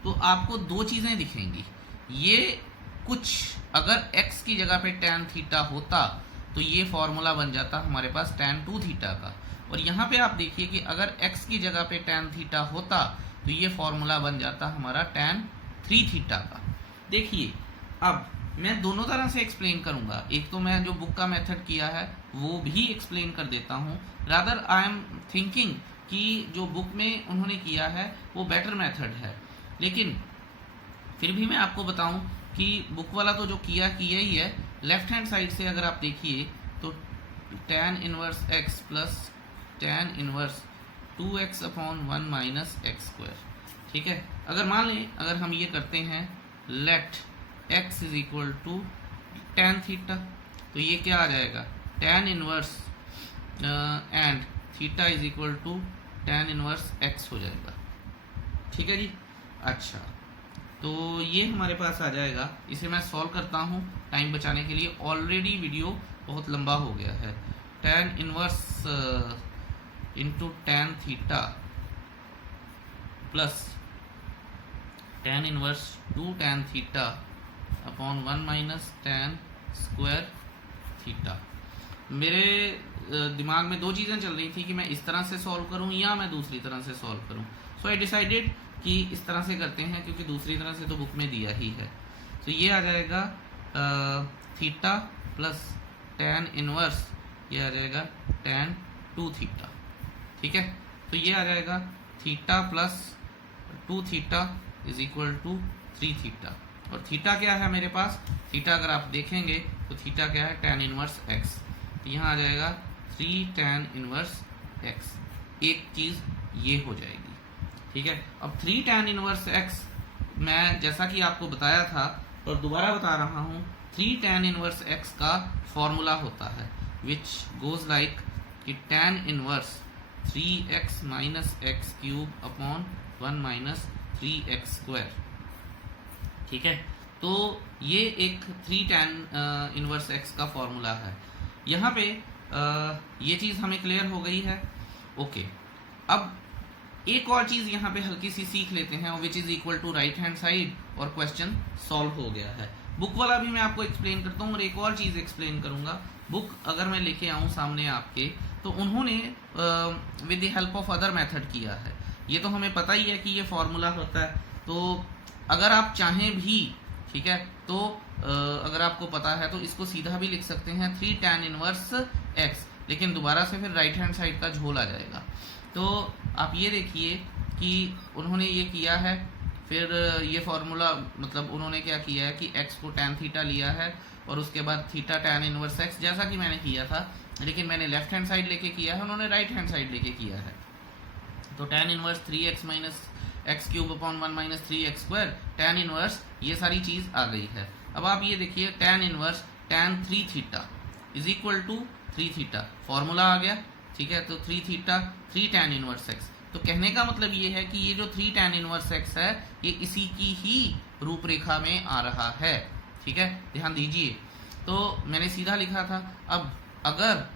तो आपको दो चीजें दिखेंगी। ये कुछ अगर x की जगह पे tan थीटा होता तो ये फॉर्मूला बन जाता हमारे पास tan 2 थीटा का, और यहाँ पे आप देखिए कि अगर x की जगह पे tan थीटा होता तो ये फॉर्मूला बन जाता हमारा tan 3 थीटा का। देखिए अब मैं दोनों तरह से एक्सप्लेन करूंगा, एक तो मैं जो बुक का मेथड किया है वो भी एक्सप्लेन कर देता हूँ, रादर आई एम थिंकिंग कि जो बुक में उन्होंने किया है वो बेटर मेथड है, लेकिन फिर भी मैं आपको बताऊं कि बुक वाला तो जो किया ही है। लेफ्ट हैंड साइड से अगर आप देखिए तो tan inverse x plus tan inverse 2x upon 1 minus x square, ठीक है। अगर मान लें अगर हम ये करते हैं let x is equal to tan theta, तो ये क्या आ जाएगा tan inverse and theta is equal to tan inverse x हो जाएगा, ठीक है जी। अच्छा, तो ये हमारे पास आ जाएगा। इसे मैं सॉल्व करता हूँ टाइम बचाने के लिए, ऑलरेडी वीडियो बहुत लंबा हो गया है। tan inverse into tan theta plus tan inverse 2 tan theta upon 1 minus tan square theta. मेरे दिमाग में दो चीज़ें चल रही थी कि मैं इस तरह से सॉल्व करूं या मैं दूसरी तरह से सॉल्व करूं, सो आई डिसाइडेड कि इस तरह से करते हैं क्योंकि दूसरी तरह से तो बुक में दिया ही है। तो ये आ जाएगा थीटा प्लस tan इनवर्स, ये आ जाएगा tan 2 थीटा, ठीक है। तो ये आ जाएगा theta plus 2 theta is equal to 3 theta, और थीटा क्या है मेरे पास, थीटा अगर आप देखेंगे तो थीटा क्या है tan इनवर्स x, तो यहाँ आ जाएगा 3 tan इनवर्स x, एक चीज ये हो जाएगी, ठीक है। अब 3 tan इनवर्स x मैं जैसा कि आपको बताया था और दोबारा बता रहा हूँ, 3 tan इनवर्स x का फॉर्मूला होता है विच गोज लाइक कि tan inverse 3x minus x cube upon 1 minus 3x square, ठीक है। तो ये एक 3 tan इनवर्स x का फॉर्मूला है। यहाँ पे ये चीज़ हमें क्लियर हो गई है, ओके। अब एक और चीज़ यहाँ पे हल्की सी सीख लेते हैं, which is equal to right hand side, और क्वेश्चन सॉल्व हो गया है। बुक वाला भी मैं आपको एक्सप्लेन करता हूँ और एक और चीज़ एक्सप्लेन करूँगा। बुक अगर मैं लेके आऊँ सामने आपके, तो उन्होंने with the help of other method किया है। ये तो हमें पता ही है कि ये फॉर्मूला होता है, तो अगर आप चाहें भी, ठीक है, तो अगर आपको पता है तो इसको सीधा भी लिख सकते हैं 3 tan इनवर्स x, लेकिन दोबारा से फिर राइट हैंड साइड का झोल आ जाएगा। तो आप ये देखिए कि उन्होंने ये किया है, फिर ये फॉर्मूला मतलब उन्होंने क्या किया है कि x को tan थीटा लिया है और उसके बाद थीटा tan इनवर्स x, जैसा कि मैंने किया था, लेकिन मैंने लेफ्ट हैंड साइड लेके किया है, उन्होंने राइट हैंड साइड लेके किया है। तो tan inverse 3x minus x cube upon 1 minus 3x square, tan inverse ये सारी चीज आ गई है। अब आप ये देखिए tan inverse tan 3 theta is equal to 3 theta, formula आ गया, ठीक है। तो 3 थीटा 3 tan इनवर्स x, तो कहने का मतलब ये है कि ये जो 3 tan इनवर्स x है ये इसी की ही रूपरेखा में आ रहा है, ठीक है, ध्यान दीजिए। तो मैंने सीधा लिखा था। अब अगर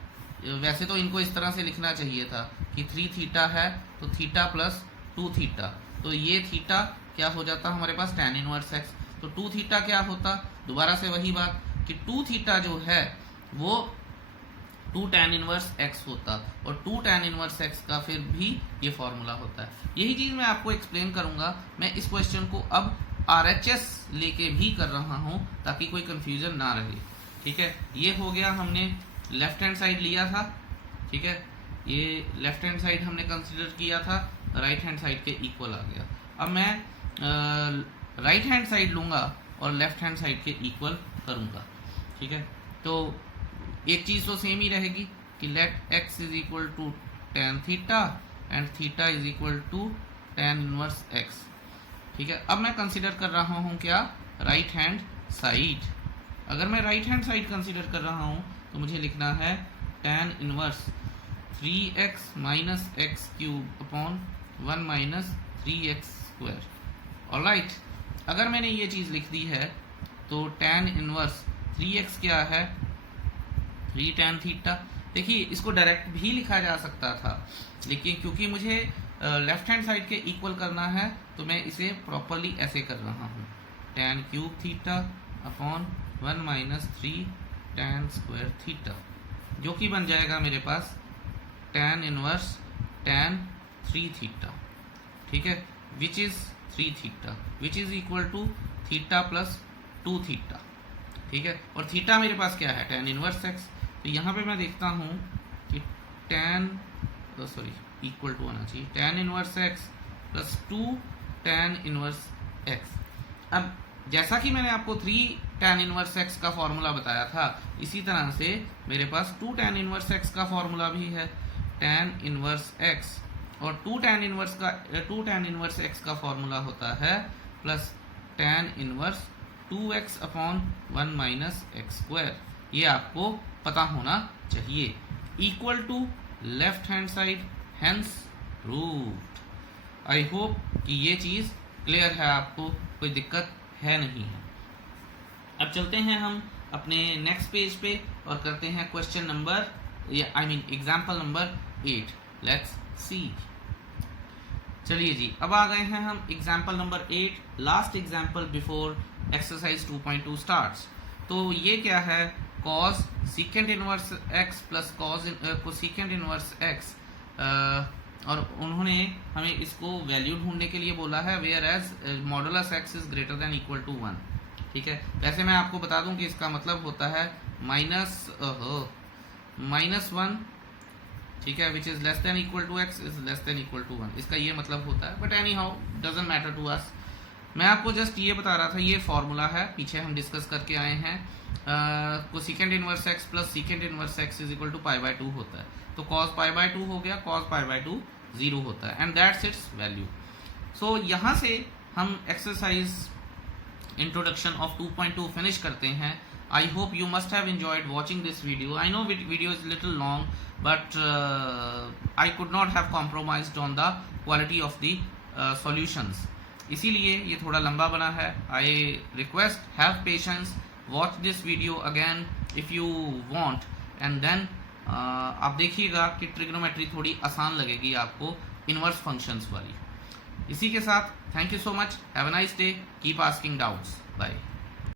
वैसे तो इनको इस तरह से लिखना चाहिए था कि 3 थीटा है तो थीटा प्लस 2 थीटा, तो ये थीटा क्या हो जाता हमारे पास tan इनवर्स x, तो 2 थीटा क्या होता, दोबारा से वही बात कि 2 थीटा जो है वो 2 tan इनवर्स x होता, और 2 tan इनवर्स x का फिर भी ये फॉर्मूला होता है। यही चीज मैं आपको एक्सप्लेन करूंगा। मैं इस क्वेश्चन को अब RHS लेके भी कर रहा हूं ताकि कोई कंफ्यूजन ना रहे, ठीक है। ये हो गया, हमने लेफ्ट हैंड साइड लिया था, ठीक है, ये लेफ्ट हैंड साइड हमने कंसिडर किया था, राइट हैंड साइड के इक्वल आ गया। अब मैं राइट हैंड साइड लूंगा और लेफ्ट हैंड साइड के इक्वल करूंगा, ठीक है। तो एक चीज तो सेम ही रहेगी कि let x is equal to tan theta and theta is equal to tan inverse x, ठीक है। अब मैं कंसिडर कर रहा हूं क्या, राइट हैंड साइड। अगर मैं राइट हैंड साइड कंसिडर कर रहा हूं तो मुझे लिखना है tan inverse 3x minus x cube upon 1 minus 3x square, alright. अगर मैंने ये चीज लिख दी है तो tan इनवर्स 3x क्या है 3 tan थीटा। देखिए इसको डायरेक्ट भी लिखा जा सकता था, लेकिन क्योंकि मुझे लेफ्ट हैंड साइड के इक्वल करना है तो मैं इसे प्रॉपरली ऐसे कर रहा हूँ, tan cube theta upon 1 minus 3 tan square theta, जो कि बन जाएगा मेरे पास tan इनवर्स tan 3 थीटा, ठीक है, which is 3 theta which is equal to theta plus 2 theta, ठीक है। और थीटा मेरे पास क्या है tan इनवर्स x, तो यहाँ पे मैं देखता हूँ कि tan इक्वल टू आना चाहिए tan inverse x plus 2 tan inverse x। अब जैसा कि मैंने आपको 3 tan इनवर्स x का फॉर्मूला बताया था, इसी तरह से मेरे पास 2 tan इनवर्स x का फॉर्मूला भी है, tan इनवर्स x, और 2 tan इनवर्स x का फॉर्मूला होता है plus tan inverse 2x upon 1 minus x square. ये आपको पता होना चाहिए, equal to left hand side, hence proved. I hope कि ये चीज क्लियर है, आपको कोई दिक्कत है नहीं है। अब चलते हैं हम अपने नेक्स्ट पेज पे और करते हैं question number example number 8। Let's see. चलिए जी, अब आ गए हैं हम example number 8, last example before exercise 2.2 starts. तो ये क्या है, cos secant inverse x plus cosecant inverse x, और उन्होंने हमें इसको वैल्यू ढूंढने के लिए बोला है, where as modulus x is greater than equal to 1, ठीक है। वैसे मैं आपको बता दूं कि इसका मतलब होता है माइनस 1, ठीक है, which is less than equal to x is less than equal to 1, इसका ये मतलब होता है। But any how doesn't matter to us, मैं आपको जस्ट ये बता रहा था, ये फॉर्मूला है, पीछे हम डिस्कस करके आए हैं। Cosecant inverse x plus secant inverse x is equal to π/2 होता है, तो cos π/2 हो गया, cos π/2 0 होता है, एंड दैट्स इट्स वैल्यू। सो यहाँ से हम एक्सरसाइज इंट्रोडक्शन ऑफ 2.2 फिनिश करते हैं। I hope you must have enjoyed watching this video. I know video is little long, but I could not have compromised on the quality of the solutions. इसीलिए ये थोड़ा लंबा बना है। I request have patience, watch this video again if you want, and then आप देखिएगा कि ट्रिग्नोमेट्री थोड़ी आसान लगेगी आपको इनवर्स फंक्शंस वाली। इसी के साथ thank you so much, have a nice day, keep asking doubts, bye.